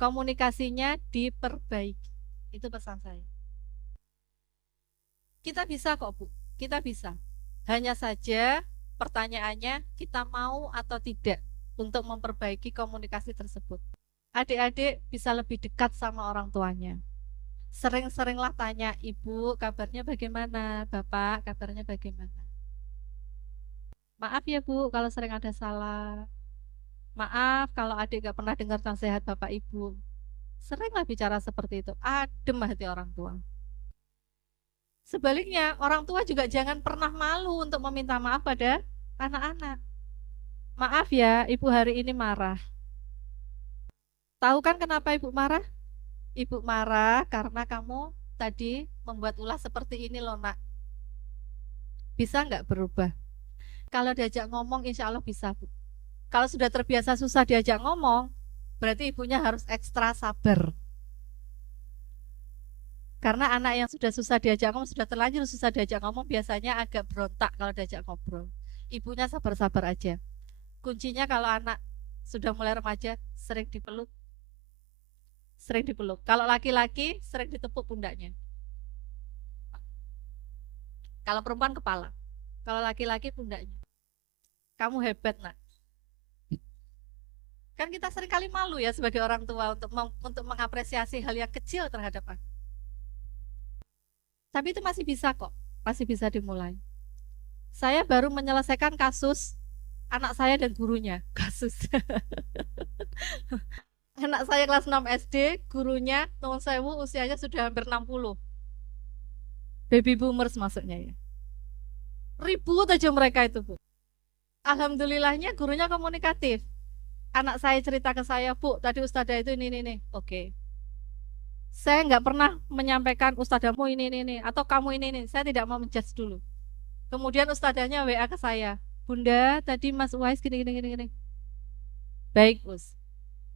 Komunikasinya diperbaiki. Itu pesan saya. Kita bisa kok, Bu. Kita bisa. Hanya saja pertanyaannya kita mau atau tidak untuk memperbaiki komunikasi tersebut. Adik-adik bisa lebih dekat sama orang tuanya. Sering-seringlah tanya, ibu kabarnya bagaimana, bapak kabarnya bagaimana. Maaf ya Bu kalau sering ada salah. Maaf kalau adik gak pernah dengar nasihat bapak ibu. Seringlah bicara seperti itu, adem hati orang tua. Sebaliknya, orang tua juga jangan pernah malu untuk meminta maaf pada anak-anak. Maaf ya, ibu hari ini marah. Tahu kan kenapa ibu marah? Ibu marah karena kamu tadi membuat ulah seperti ini loh nak. Bisa nggak berubah? Kalau diajak ngomong insya Allah bisa Bu. Kalau sudah terbiasa susah diajak ngomong, berarti ibunya harus ekstra sabar. Karena anak yang sudah susah diajak ngomong, sudah terlanjur susah diajak ngomong, biasanya agak berontak kalau diajak ngobrol. Ibunya sabar-sabar aja. Kuncinya kalau anak sudah mulai remaja, sering dipeluk, sering dipeluk. Kalau laki-laki, sering ditepuk pundaknya. Kalau perempuan kepala, kalau laki-laki pundaknya. Kamu hebat nak. Kan kita sering kali malu ya sebagai orang tua untuk mengapresiasi hal yang kecil terhadap anak. Tapi itu masih bisa kok, masih bisa dimulai. Saya baru menyelesaikan kasus anak saya dan gurunya. Kasus. Anak saya kelas 6 SD, gurunya nuwun sewu usianya sudah hampir 60. Baby boomers maksudnya ya. Ribut aja mereka itu, Bu. Alhamdulillahnya gurunya komunikatif. Anak saya cerita ke saya, Bu, tadi ustadzah itu ini. Oke. Saya nggak pernah menyampaikan ustadzahmu ini, atau kamu ini. Saya tidak mau menjudge dulu. Kemudian ustadzahnya WA ke saya, Bunda, tadi Mas Uwais gini. Baik, Us.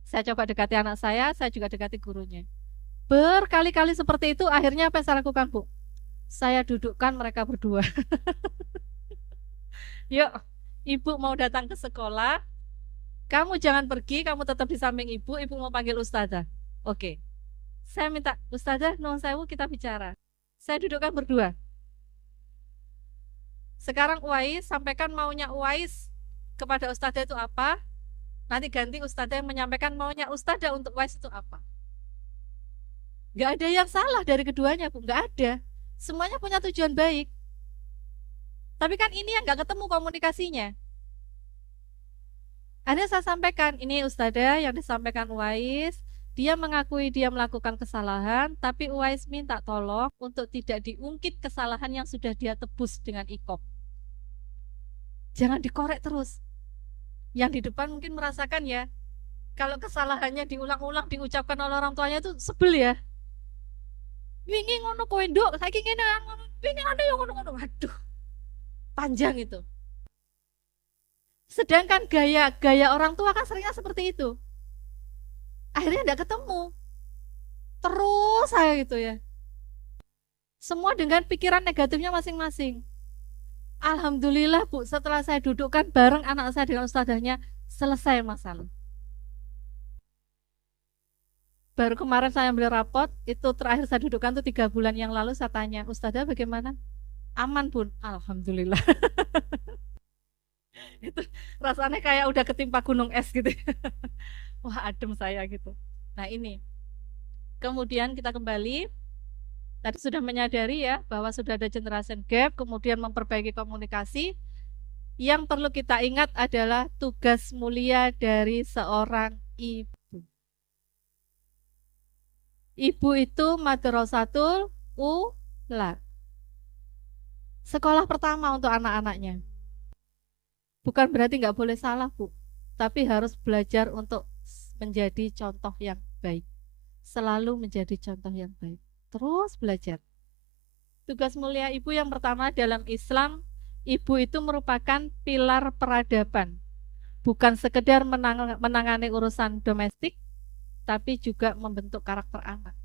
Saya coba dekati anak saya juga dekati gurunya. Berkali-kali seperti itu, akhirnya apa yang saya lakukan, Bu? Saya dudukkan mereka berdua. Yuk, ibu mau datang ke sekolah, kamu jangan pergi, kamu tetap di samping ibu mau panggil ustazah. Oke. Saya minta, ustazah, nuwun sewu kita bicara. Saya dudukkan berdua. Sekarang Uwais, sampaikan maunya Uwais kepada ustazah itu apa? Nanti ganti ustazah yang menyampaikan maunya ustazah untuk Uwais itu apa? Gak ada yang salah dari keduanya, Bu. Gak ada. Semuanya punya tujuan baik. Tapi kan ini yang gak ketemu komunikasinya. Ada saya sampaikan, ini ustazah yang disampaikan Uwais, dia mengakui dia melakukan kesalahan, tapi Uwais minta tolong untuk tidak diungkit kesalahan yang sudah dia tebus dengan iqob. Jangan dikorek terus. Yang di depan mungkin merasakan ya, kalau kesalahannya diulang-ulang diucapkan oleh orang tuanya itu sebel ya. Wingi ngono kowe nduk, saiki ngene wingi ada yang ngono-ngono. Waduh, panjang itu. Sedangkan gaya orang tua kan seringnya seperti itu. Akhirnya tidak ketemu. Terus saya gitu ya. Semua dengan pikiran negatifnya masing-masing. Alhamdulillah Bu, setelah saya dudukkan bareng anak saya dengan ustazahnya, selesai masalah. Baru kemarin saya ambil rapot, itu terakhir saya dudukkan tuh 3 bulan yang lalu, saya tanya, ustazah bagaimana? Aman Bun, Alhamdulillah. Itu rasanya kayak udah ketimpa gunung es gitu. Wah adem saya gitu. Nah ini, kemudian kita kembali. Tadi sudah menyadari ya bahwa sudah ada generation gap, kemudian memperbaiki komunikasi. Yang perlu kita ingat adalah tugas mulia dari seorang ibu. Ibu itu madrasatul ula. Sekolah pertama untuk anak-anaknya. Bukan berarti nggak boleh salah, Bu. Tapi harus belajar untuk menjadi contoh yang baik. Selalu menjadi contoh yang baik. Terus belajar. Tugas mulia ibu yang pertama dalam Islam, ibu itu merupakan pilar peradaban. Bukan sekedar menangani urusan domestik, tapi juga membentuk karakter anak.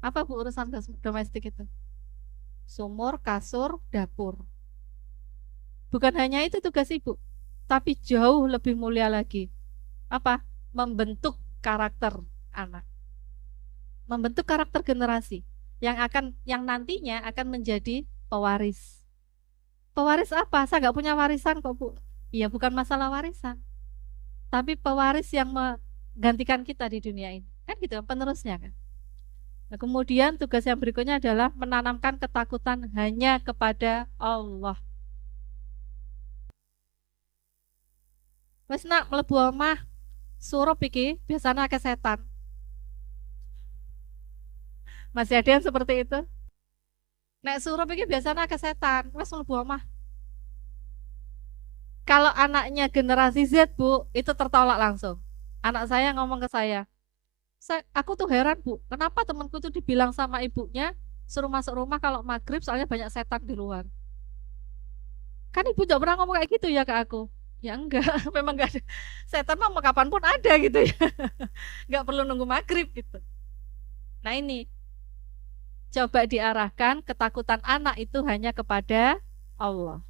Apa Bu urusan domestik itu? Sumur, kasur, dapur. Bukan hanya itu tugas ibu, tapi jauh lebih mulia lagi. Apa? Membentuk karakter anak. Membentuk karakter generasi yang nantinya akan menjadi pewaris. Pewaris apa? Saya nggak punya warisan kok Bu. Iya bukan masalah warisan, tapi pewaris yang menggantikan kita di dunia ini. Kan gitu, penerusnya kan. Nah, kemudian tugas yang berikutnya adalah menanamkan ketakutan hanya kepada Allah. Wes nak mlebu omah surup iki biasanya akeh setan. Masih ada yang seperti itu? Nek surup iki biasanya akeh setan. Wes mlebu omah. Kalau anaknya generasi Z, Bu, itu tertolak langsung. Anak saya ngomong ke saya, aku tuh heran, Bu, kenapa temanku tuh dibilang sama ibunya suruh masuk rumah kalau maghrib soalnya banyak setan di luar. Kan ibu tidak pernah ngomong kayak gitu ya ke aku. Ya enggak, memang enggak ada. Setan mah mau kapanpun ada gitu ya. Enggak perlu nunggu maghrib gitu. Nah ini, coba diarahkan ketakutan anak itu hanya kepada Allah.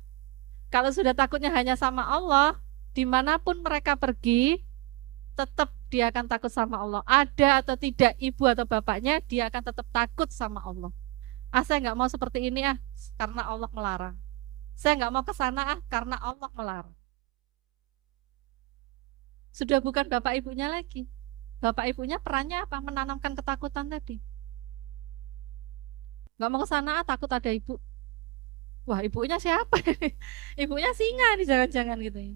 Kalau sudah takutnya hanya sama Allah, dimanapun mereka pergi, tetap dia akan takut sama Allah. Ada atau tidak ibu atau bapaknya, dia akan tetap takut sama Allah. Saya nggak mau seperti ini karena Allah melarang. Saya nggak mau ke sana karena Allah melarang. Sudah bukan bapak ibunya lagi. Bapak ibunya perannya apa? Menanamkan ketakutan tadi. Nggak mau ke sana takut ada ibu. Wah, ibunya siapa? Ibunya singa nih, jangan-jangan gitu ya.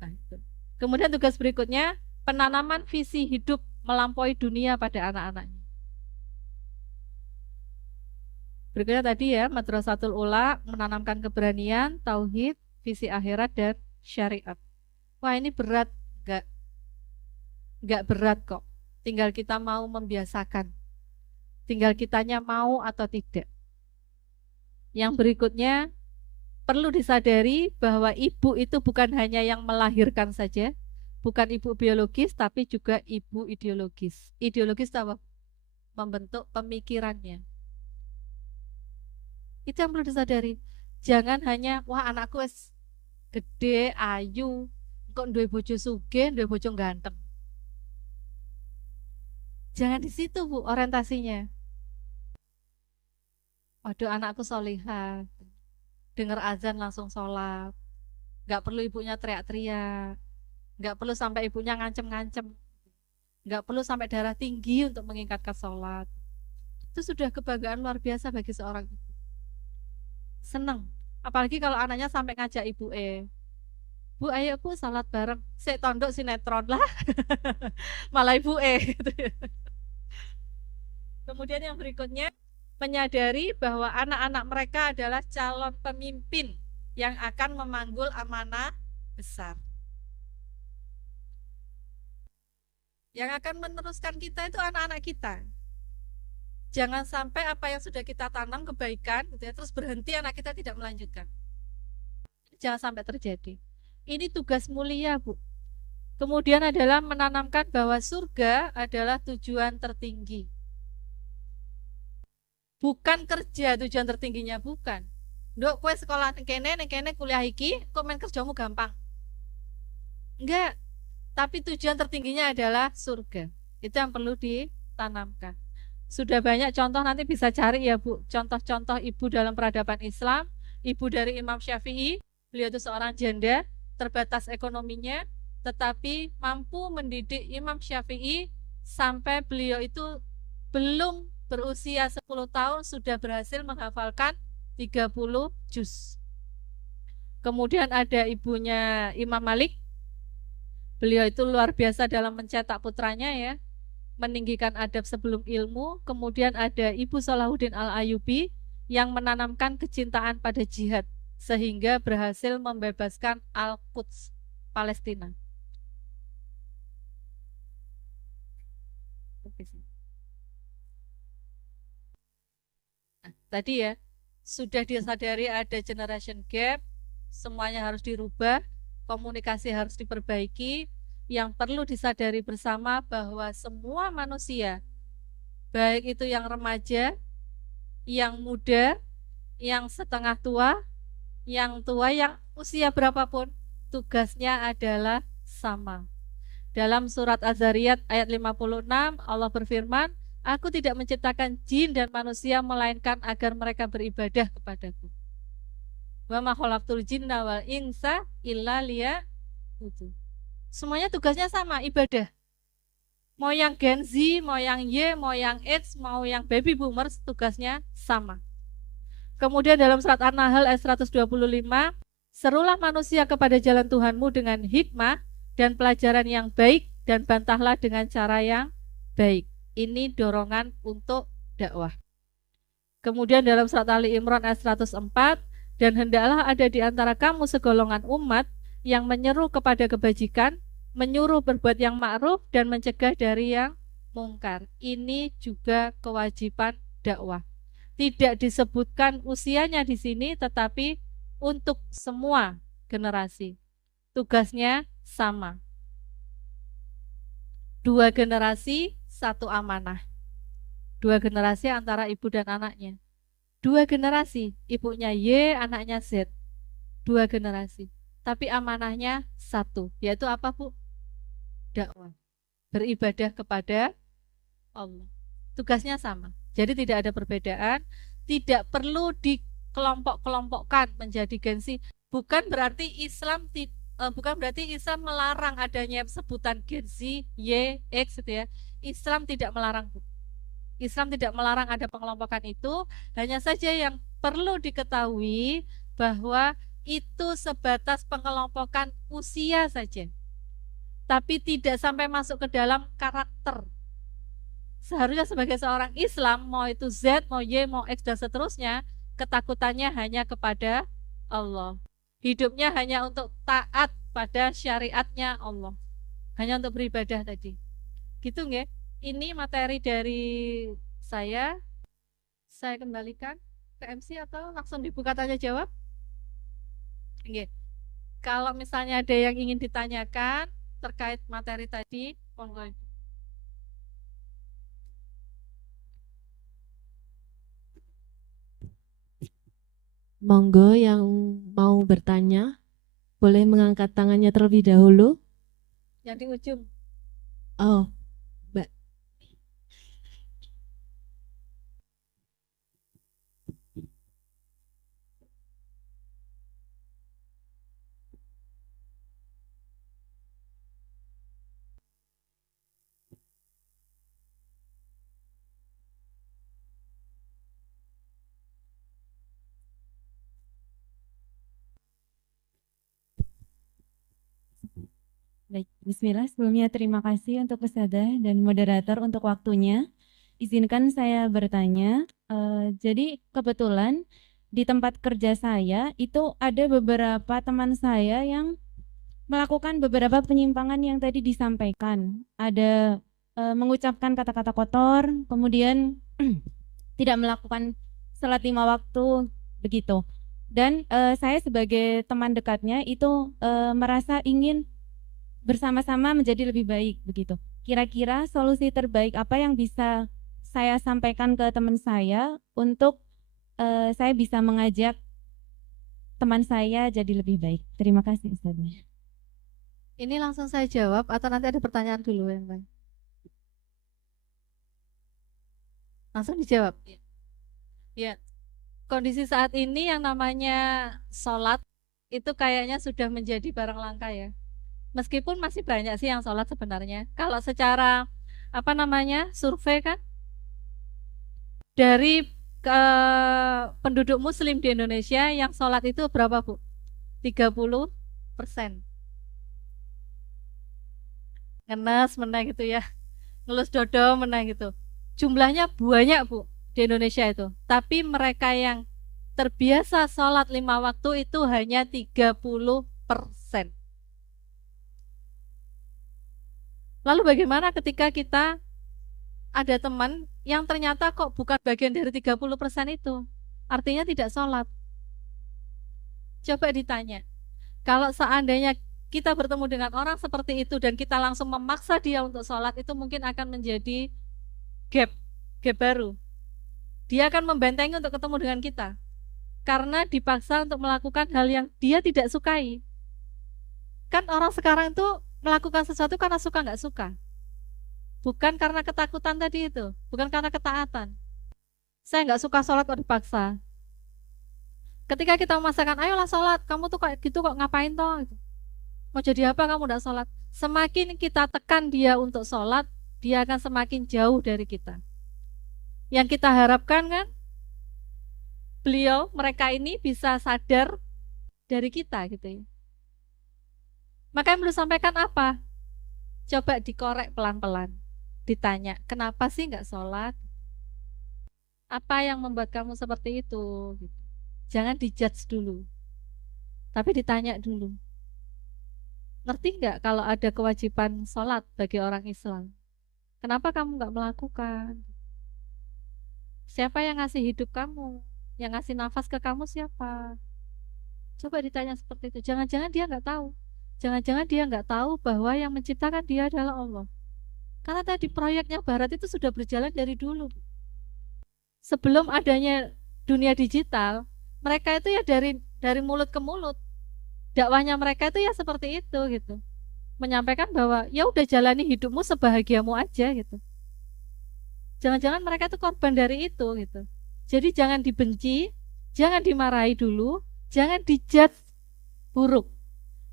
Nah, itu. Kemudian tugas berikutnya, penanaman visi hidup melampaui dunia pada anak-anaknya. Berikutnya tadi ya, Madrasatul Ula menanamkan keberanian, tauhid, visi akhirat dan syariat. Wah, ini berat, enggak berat kok. Tinggal kita mau membiasakan. Tinggal kitanya mau atau tidak. Yang berikutnya, perlu disadari bahwa ibu itu bukan hanya yang melahirkan saja, bukan ibu biologis, tapi juga ibu ideologis. Ideologis apa? Membentuk pemikirannya. Itu yang perlu disadari. Jangan hanya, wah anakku gede, ayu, kok duwe bojo sugih, duwe bojo ganteng. Jangan di situ Bu orientasinya. Waduh anakku solihah, dengar azan langsung sholat, nggak perlu ibunya teriak-teriak, nggak perlu sampai ibunya ngancem-ngancem, nggak perlu sampai darah tinggi untuk mengingatkan sholat. Itu sudah kebanggaan luar biasa bagi seorang ibu. Seneng, apalagi kalau anaknya sampai ngajak ibu Bu ayo Bu sholat bareng, sik tondok sinetron lah, malah ibu gitu. Kemudian yang berikutnya, menyadari bahwa anak-anak mereka adalah calon pemimpin yang akan memanggul amanah besar. Yang akan meneruskan kita itu anak-anak kita. Jangan sampai apa yang sudah kita tanam kebaikan, gitu ya, terus berhenti anak kita tidak melanjutkan. Jangan sampai terjadi. Ini tugas mulia, Bu. Kemudian adalah menanamkan bahwa surga adalah tujuan tertinggi. Bukan kerja tujuan tertingginya, bukan. Nduk kowe sekolah neng kene kuliah iki, kok main kerjamu gampang. Enggak, tapi tujuan tertingginya adalah surga. Itu yang perlu ditanamkan. Sudah banyak contoh, nanti bisa cari ya Bu, contoh-contoh ibu dalam peradaban Islam. Ibu dari Imam Syafi'i, beliau itu seorang janda, terbatas ekonominya, tetapi mampu mendidik Imam Syafi'i sampai beliau itu belum berusia 10 tahun sudah berhasil menghafalkan 30 juz. Kemudian ada ibunya Imam Malik, beliau itu luar biasa dalam mencetak putranya ya, meninggikan adab sebelum ilmu. Kemudian ada Ibu Salahuddin Al-Ayyubi yang menanamkan kecintaan pada jihad sehingga berhasil membebaskan Al-Quds, Palestina. Nah, tadi ya, sudah disadari ada generation gap, semuanya harus dirubah, komunikasi harus diperbaiki. Yang perlu disadari bersama bahwa semua manusia, baik itu yang remaja, yang muda, yang setengah tua, yang usia berapapun, tugasnya adalah sama. Dalam surat Az-Zariyat ayat 56, Allah berfirman, Aku tidak menciptakan jin dan manusia melainkan agar mereka beribadah kepadaku. Wa ma khalaqtul jinna wal insa illa liya'budun. Semuanya tugasnya sama, ibadah. Mau yang Gen Z, mau yang Y, mau yang X, mau yang baby boomers, tugasnya sama. Kemudian dalam surat An-Nahl ayat 125, serulah manusia kepada jalan Tuhanmu dengan hikmah dan pelajaran yang baik dan bantahlah dengan cara yang baik. Ini dorongan untuk dakwah. Kemudian dalam surat Ali Imran ayat 104, Dan hendaklah ada di antara kamu segolongan umat yang menyeru kepada kebajikan, menyuruh berbuat yang ma'ruf dan mencegah dari yang mungkar. Ini juga kewajiban dakwah. Tidak disebutkan usianya di sini, tetapi untuk semua generasi. Tugasnya sama. 2 generasi, 1 amanah. 2 generasi antara ibu dan anaknya. 2 generasi, ibunya Y, anaknya Z. 2 generasi. Tapi amanahnya 1, yaitu apa, Bu? Dakwah. Beribadah kepada Allah. Tugasnya sama. Jadi tidak ada perbedaan, tidak perlu dikelompok-kelompokkan menjadi gengsi. Bukan berarti Islam melarang adanya sebutan gengsi Y, X gitu ya. Islam tidak melarang, Bu. Islam tidak melarang ada pengelompokan itu, hanya saja yang perlu diketahui bahwa itu sebatas pengelompokan usia saja, tapi tidak sampai masuk ke dalam karakter. Seharusnya sebagai seorang Islam, mau itu Z, mau Y, mau X, dan seterusnya, ketakutannya hanya kepada Allah. Hidupnya hanya untuk taat pada syariatnya Allah. Hanya untuk beribadah tadi. Gitu nggak? Ini materi dari saya. Saya kembalikan ke MC atau langsung dibuka tanya jawab? Nggak. Kalau misalnya ada yang ingin ditanyakan terkait materi tadi, monggo. Monggo yang mau bertanya, boleh mengangkat tangannya terlebih dahulu. Yang di ujung. Oh, Mbak. Baik, bismillah. Sebelumnya terima kasih untuk Ustadzah dan moderator untuk waktunya. Izinkan saya bertanya. Jadi kebetulan di tempat kerja saya itu ada beberapa teman saya yang melakukan beberapa penyimpangan yang tadi disampaikan. Ada mengucapkan kata-kata kotor, kemudian tidak melakukan sholat 5 waktu begitu. Dan saya sebagai teman dekatnya itu merasa ingin bersama-sama menjadi lebih baik begitu. Kira-kira solusi terbaik apa yang bisa saya sampaikan ke teman saya untuk saya bisa mengajak teman saya jadi lebih baik. Terima kasih Ustaz. Ini langsung saya jawab atau nanti ada pertanyaan dulu yang lain? Langsung dijawab. Ya, kondisi saat ini yang namanya sholat itu kayaknya sudah menjadi barang langka ya. Meskipun masih banyak sih yang sholat sebenarnya. Kalau secara survei kan dari penduduk muslim di Indonesia yang sholat itu berapa, Bu? 30%. Ngenes menang gitu ya, ngelus dodo menang gitu. Jumlahnya banyak, Bu, di Indonesia itu. Tapi mereka yang terbiasa sholat 5 waktu itu hanya 30%. Lalu bagaimana ketika kita ada teman yang ternyata kok bukan bagian dari 30% itu? Artinya tidak sholat. Coba ditanya, kalau seandainya kita bertemu dengan orang seperti itu dan kita langsung memaksa dia untuk sholat, itu mungkin akan menjadi gap baru. Dia akan membentengi untuk ketemu dengan kita karena dipaksa untuk melakukan hal yang dia tidak sukai. Kan orang sekarang itu melakukan sesuatu karena suka nggak suka, bukan karena ketakutan tadi itu, bukan karena ketaatan. Saya nggak suka sholat kok dipaksa. Ketika kita memaksakan, ayolah sholat, kamu tuh kayak gitu kok ngapain toh? Gitu. Mau jadi apa kamu tidak sholat? Semakin kita tekan dia untuk sholat, dia akan semakin jauh dari kita. Yang kita harapkan kan, mereka ini bisa sadar dari kita gitu ya. Maka yang perlu sampaikan apa? Coba dikorek pelan-pelan. Ditanya, kenapa sih nggak sholat? Apa yang membuat kamu seperti itu? Gitu. Jangan dijudge dulu, tapi ditanya dulu. Ngerti nggak kalau ada kewajiban sholat bagi orang Islam? Kenapa kamu nggak melakukan? Siapa yang ngasih hidup kamu? Yang ngasih nafas ke kamu siapa? Coba ditanya seperti itu. Jangan-jangan dia nggak tahu. Jangan-jangan dia nggak tahu bahwa yang menciptakan dia adalah Allah. Karena tadi proyeknya Barat itu sudah berjalan dari dulu. Sebelum adanya dunia digital, mereka itu ya dari mulut ke mulut. Dakwahnya mereka itu ya seperti itu gitu. Menyampaikan bahwa ya udah jalani hidupmu sebahagiamu aja gitu. Jangan-jangan mereka itu korban dari itu gitu. Jadi jangan dibenci, jangan dimarahi dulu, jangan dijudge buruk,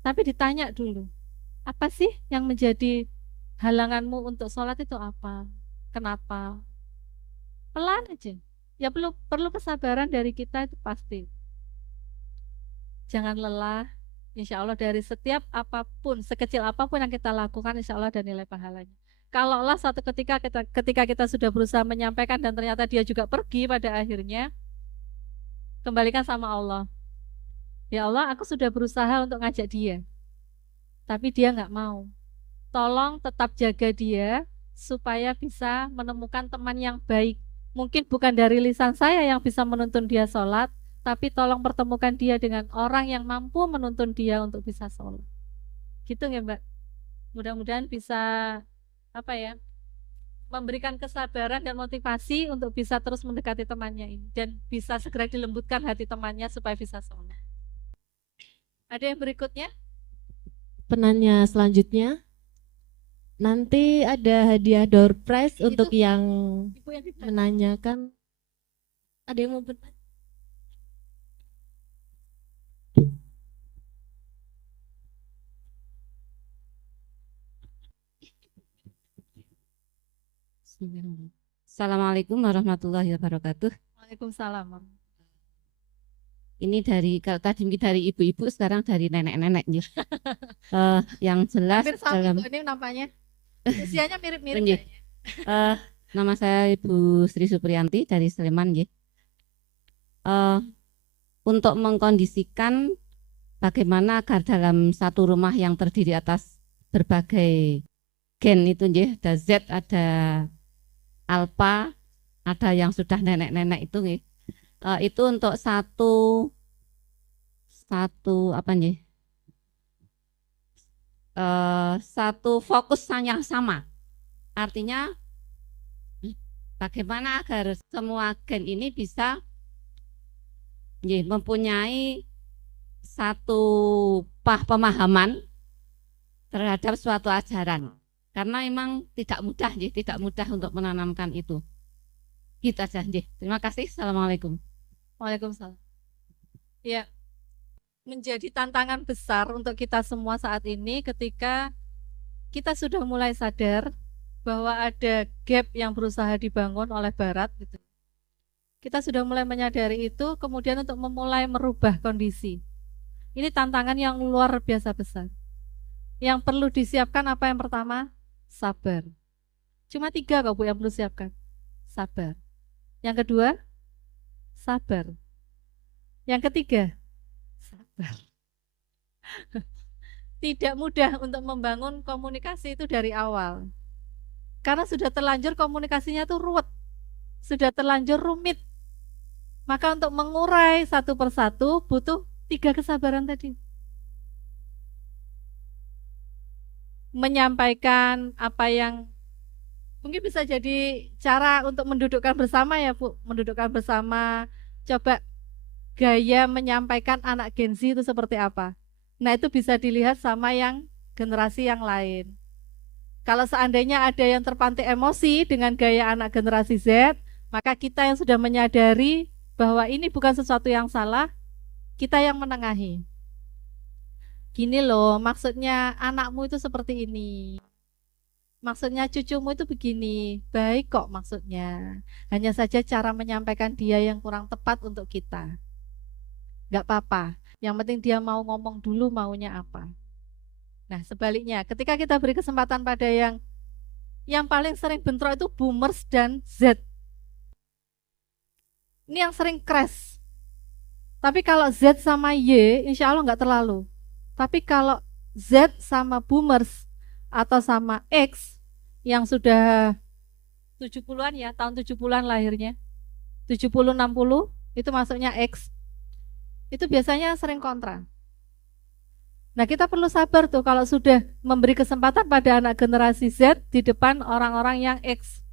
tapi ditanya dulu. Apa sih yang menjadi halanganmu untuk sholat itu apa? Kenapa? Pelan aja. Ya perlu kesabaran dari kita itu pasti. Jangan lelah. Insya Allah dari setiap apapun, sekecil apapun yang kita lakukan, insya Allah ada nilai pahalanya. Kalaulah satu ketika kita sudah berusaha menyampaikan dan ternyata dia juga pergi pada akhirnya, kembalikan sama Allah. Ya Allah, aku sudah berusaha untuk ngajak dia, tapi dia nggak mau. Tolong tetap jaga dia supaya bisa menemukan teman yang baik. Mungkin bukan dari lisan saya yang bisa menuntun dia sholat, tapi tolong pertemukan dia dengan orang yang mampu menuntun dia untuk bisa sholat. Gitu ya Mbak. Mudah-mudahan bisa memberikan kesabaran dan motivasi untuk bisa terus mendekati temannya ini dan bisa segera dilembutkan hati temannya supaya bisa sholat. Ada yang berikutnya? Penanya selanjutnya, nanti ada hadiah door prize untuk yang Ibu yang menanyakan. Ada yang mau bertanya? Assalamualaikum warahmatullahi wabarakatuh. Waalaikumsalam. Ini kalau tadi mungkin dari ibu-ibu, sekarang dari nenek-nenek nih. Yang jelas Hampir sama dalam ini nampaknya. Usianya mirip-mirip Nggih. kayaknya. Nama saya Ibu Sri Supriyanti dari Sleman nggih. Untuk mengkondisikan bagaimana agar dalam satu rumah yang terdiri atas berbagai gen itu nggih, ada Z, ada alpha, ada yang sudah nenek-nenek itu nggih. Itu untuk satu satu fokus yang sama. Artinya bagaimana agar semua gen ini bisa mempunyai satu pemahaman terhadap suatu ajaran. Karena memang tidak mudah untuk menanamkan itu. Gitu aja. Terima kasih. Assalamualaikum. Waalaikumsalam. Ya, menjadi tantangan besar untuk kita semua saat ini ketika kita sudah mulai sadar bahwa ada gap yang berusaha dibangun oleh Barat gitu. Kita sudah mulai menyadari itu, kemudian untuk memulai merubah kondisi. Ini tantangan yang luar biasa besar. Yang perlu disiapkan apa yang pertama? Sabar. Cuma 3 kok Bu yang perlu siapkan. Sabar. Yang kedua, sabar. Yang ketiga, sabar. Tidak mudah untuk membangun komunikasi itu dari awal. Karena sudah terlanjur komunikasinya itu ruwet. Sudah terlanjur rumit. Maka untuk mengurai satu persatu butuh 3 kesabaran tadi. Menyampaikan apa yang mungkin bisa jadi cara untuk mendudukkan bersama ya Bu. Mendudukkan bersama, coba gaya menyampaikan anak Gen Z itu seperti apa. Nah itu bisa dilihat sama yang generasi yang lain. Kalau seandainya ada yang terpantik emosi dengan gaya anak generasi Z, maka kita yang sudah menyadari bahwa ini bukan sesuatu yang salah, kita yang menengahi. Gini loh, maksudnya anakmu itu seperti ini. Maksudnya cucumu itu begini, baik kok maksudnya. Hanya saja cara menyampaikan dia yang kurang tepat untuk kita. Gak apa-apa, yang penting dia mau ngomong dulu maunya apa. Nah sebaliknya, ketika kita beri kesempatan pada yang paling sering bentrok itu boomers dan Z. Ini yang sering crash. Tapi kalau Z sama Y, insya Allah nggak terlalu. Tapi kalau Z sama boomers atau sama X yang sudah 70-an ya, tahun 70-an lahirnya, 70 60 itu masuknya X. Itu biasanya sering kontra. Nah, kita perlu sabar tuh kalau sudah memberi kesempatan pada anak generasi Z di depan orang-orang yang X.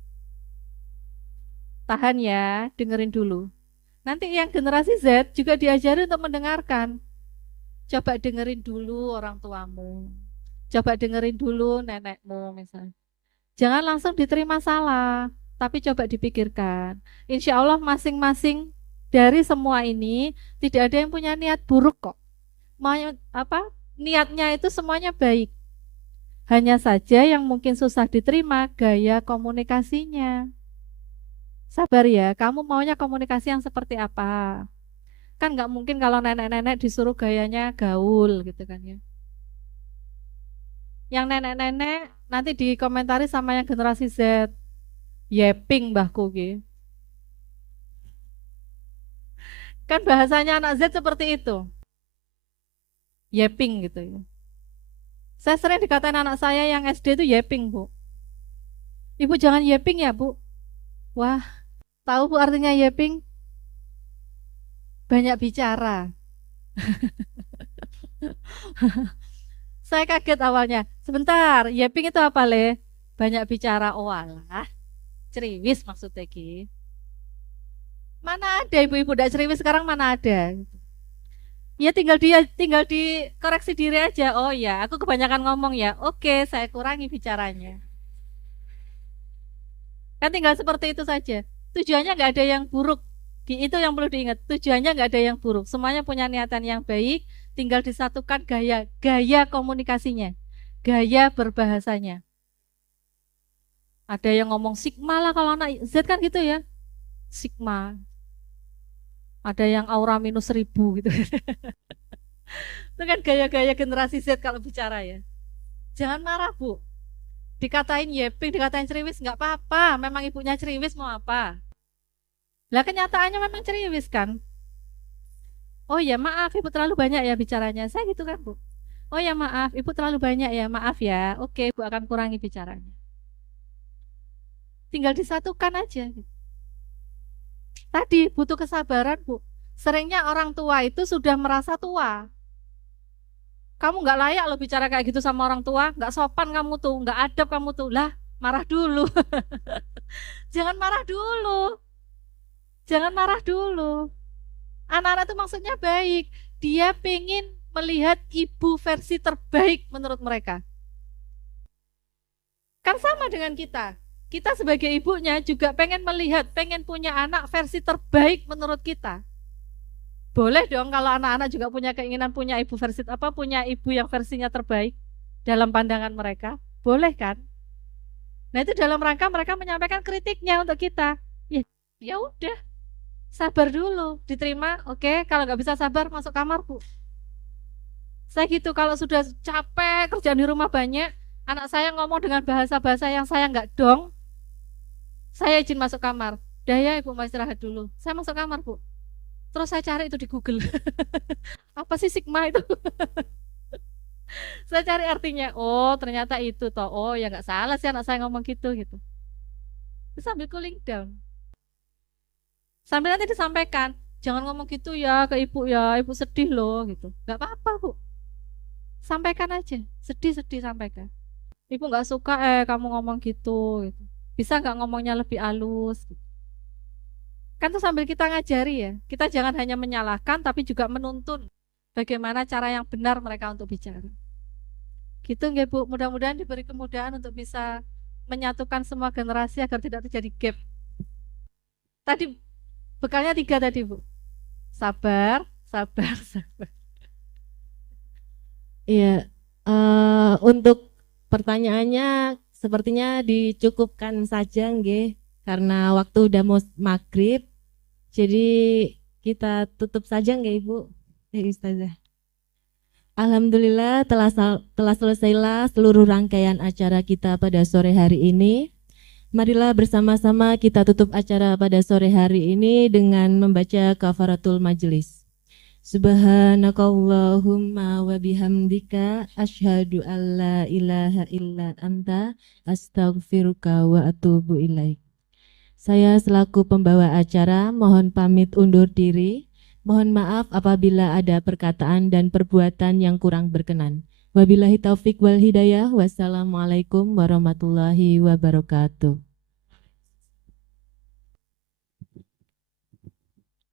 Tahan ya, dengerin dulu. Nanti yang generasi Z juga diajari untuk mendengarkan. Coba dengerin dulu orang tuamu. Coba dengerin dulu nenekmu misalnya. Jangan langsung diterima salah, tapi coba dipikirkan. Insya Allah masing-masing dari semua ini tidak ada yang punya niat buruk kok. Niatnya itu semuanya baik. Hanya saja yang mungkin susah diterima gaya komunikasinya. Sabar ya, kamu maunya komunikasi yang seperti apa? Kan nggak mungkin kalau nenek-nenek disuruh gayanya gaul gitu kan ya. Yang nenek-nenek nanti dikomentari sama yang generasi Z. Yeping mbahku gitu. Kan bahasanya anak Z seperti itu. Yeping gitu ya. Saya sering dikatain anak saya yang SD itu yeping, Bu. Ibu jangan yeping ya, Bu. Wah, tahu Bu artinya yeping? Banyak bicara. Saya kaget awalnya. Sebentar, yeping itu apa, Le? Banyak bicara. Oh alah, ceriwis maksudnya Ki. Mana ada ibu-ibu tidak ceriwis sekarang, mana ada? Ya tinggal dikoreksi diri aja. Oh ya, aku kebanyakan ngomong ya. Oke, saya kurangi bicaranya. Kan tinggal seperti itu saja. Tujuannya nggak ada yang buruk. Itu yang perlu diingat. Tujuannya nggak ada yang buruk. Semuanya punya niatan yang baik. Tinggal disatukan gaya komunikasinya, gaya berbahasanya. Ada yang ngomong sigma lah kalau anak Z kan gitu ya. Sigma. Ada yang aura minus 1000 gitu. Itu kan gaya-gaya generasi Z kalau bicara ya. Jangan marah, Bu. Dikatain yeping, dikatain ceriwis nggak apa-apa. Memang ibunya ceriwis mau apa? Lah kenyataannya memang ceriwis kan. Oh ya maaf, ibu terlalu banyak ya bicaranya. Saya gitu kan, Bu. Oh ya maaf, ibu terlalu banyak ya. Maaf ya. Oke, ibu akan kurangi bicaranya. Tinggal disatukan aja. Tadi butuh kesabaran, Bu. Seringnya orang tua itu sudah merasa tua. Kamu nggak layak loh bicara kayak gitu sama orang tua. Nggak sopan kamu tuh, nggak adab kamu tuh. Lah, marah dulu. Jangan marah dulu. Jangan marah dulu. Anak-anak itu maksudnya baik. Dia pengen melihat ibu versi terbaik menurut mereka. Kan sama dengan kita. Kita sebagai ibunya juga pengen melihat, pengen punya anak versi terbaik menurut kita. Boleh dong kalau anak-anak juga punya keinginan punya ibu versi apa, punya ibu yang versinya terbaik dalam pandangan mereka. Boleh kan? Nah itu dalam rangka mereka menyampaikan kritiknya untuk kita. Ya udah. Sabar dulu, diterima, oke. Kalau nggak bisa sabar, masuk kamar, Bu. Saya gitu, kalau sudah capek kerjaan di rumah banyak, anak saya ngomong dengan bahasa-bahasa yang saya nggak dong, saya izin masuk kamar. Dah ya, Ibu mau istirahat dulu. Saya masuk kamar, Bu. Terus saya cari itu di Google. Apa sih sigma itu? Saya cari artinya. Oh, ternyata itu toh. Oh, ya nggak salah sih anak saya ngomong gitu. Terus sambil cooling down. Sambil nanti disampaikan, jangan ngomong gitu ya ke ibu ya, ibu sedih loh gitu. Gak apa-apa, Bu. Sampaikan aja, sedih-sedih sampaikan. Ibu gak suka kamu ngomong gitu. Bisa gak ngomongnya lebih halus? Gitu. Kan tuh sambil kita ngajari ya, kita jangan hanya menyalahkan tapi juga menuntun bagaimana cara yang benar mereka untuk bicara. Gitu nggak Bu, mudah-mudahan diberi kemudahan untuk bisa menyatukan semua generasi agar tidak terjadi gap. Tadi bekalnya 3 tadi, Bu. Sabar, sabar, sabar. Iya, untuk pertanyaannya sepertinya dicukupkan saja nggih, karena waktu udah mau maghrib. Jadi kita tutup saja nggih Ibu, Ustazah. Alhamdulillah telah selesailah seluruh rangkaian acara kita pada sore hari ini. Marilah bersama-sama kita tutup acara pada sore hari ini dengan membaca kafaratul majelis. Subhanakallahumma wa bihamdika asyhadu an la ilaha illa anta astaghfiruka wa atubu ilaik. Saya selaku pembawa acara mohon pamit undur diri. Mohon maaf apabila ada perkataan dan perbuatan yang kurang berkenan. Wabillahi taufik wal hidayah. Wassalamualaikum warahmatullahi wabarakatuh.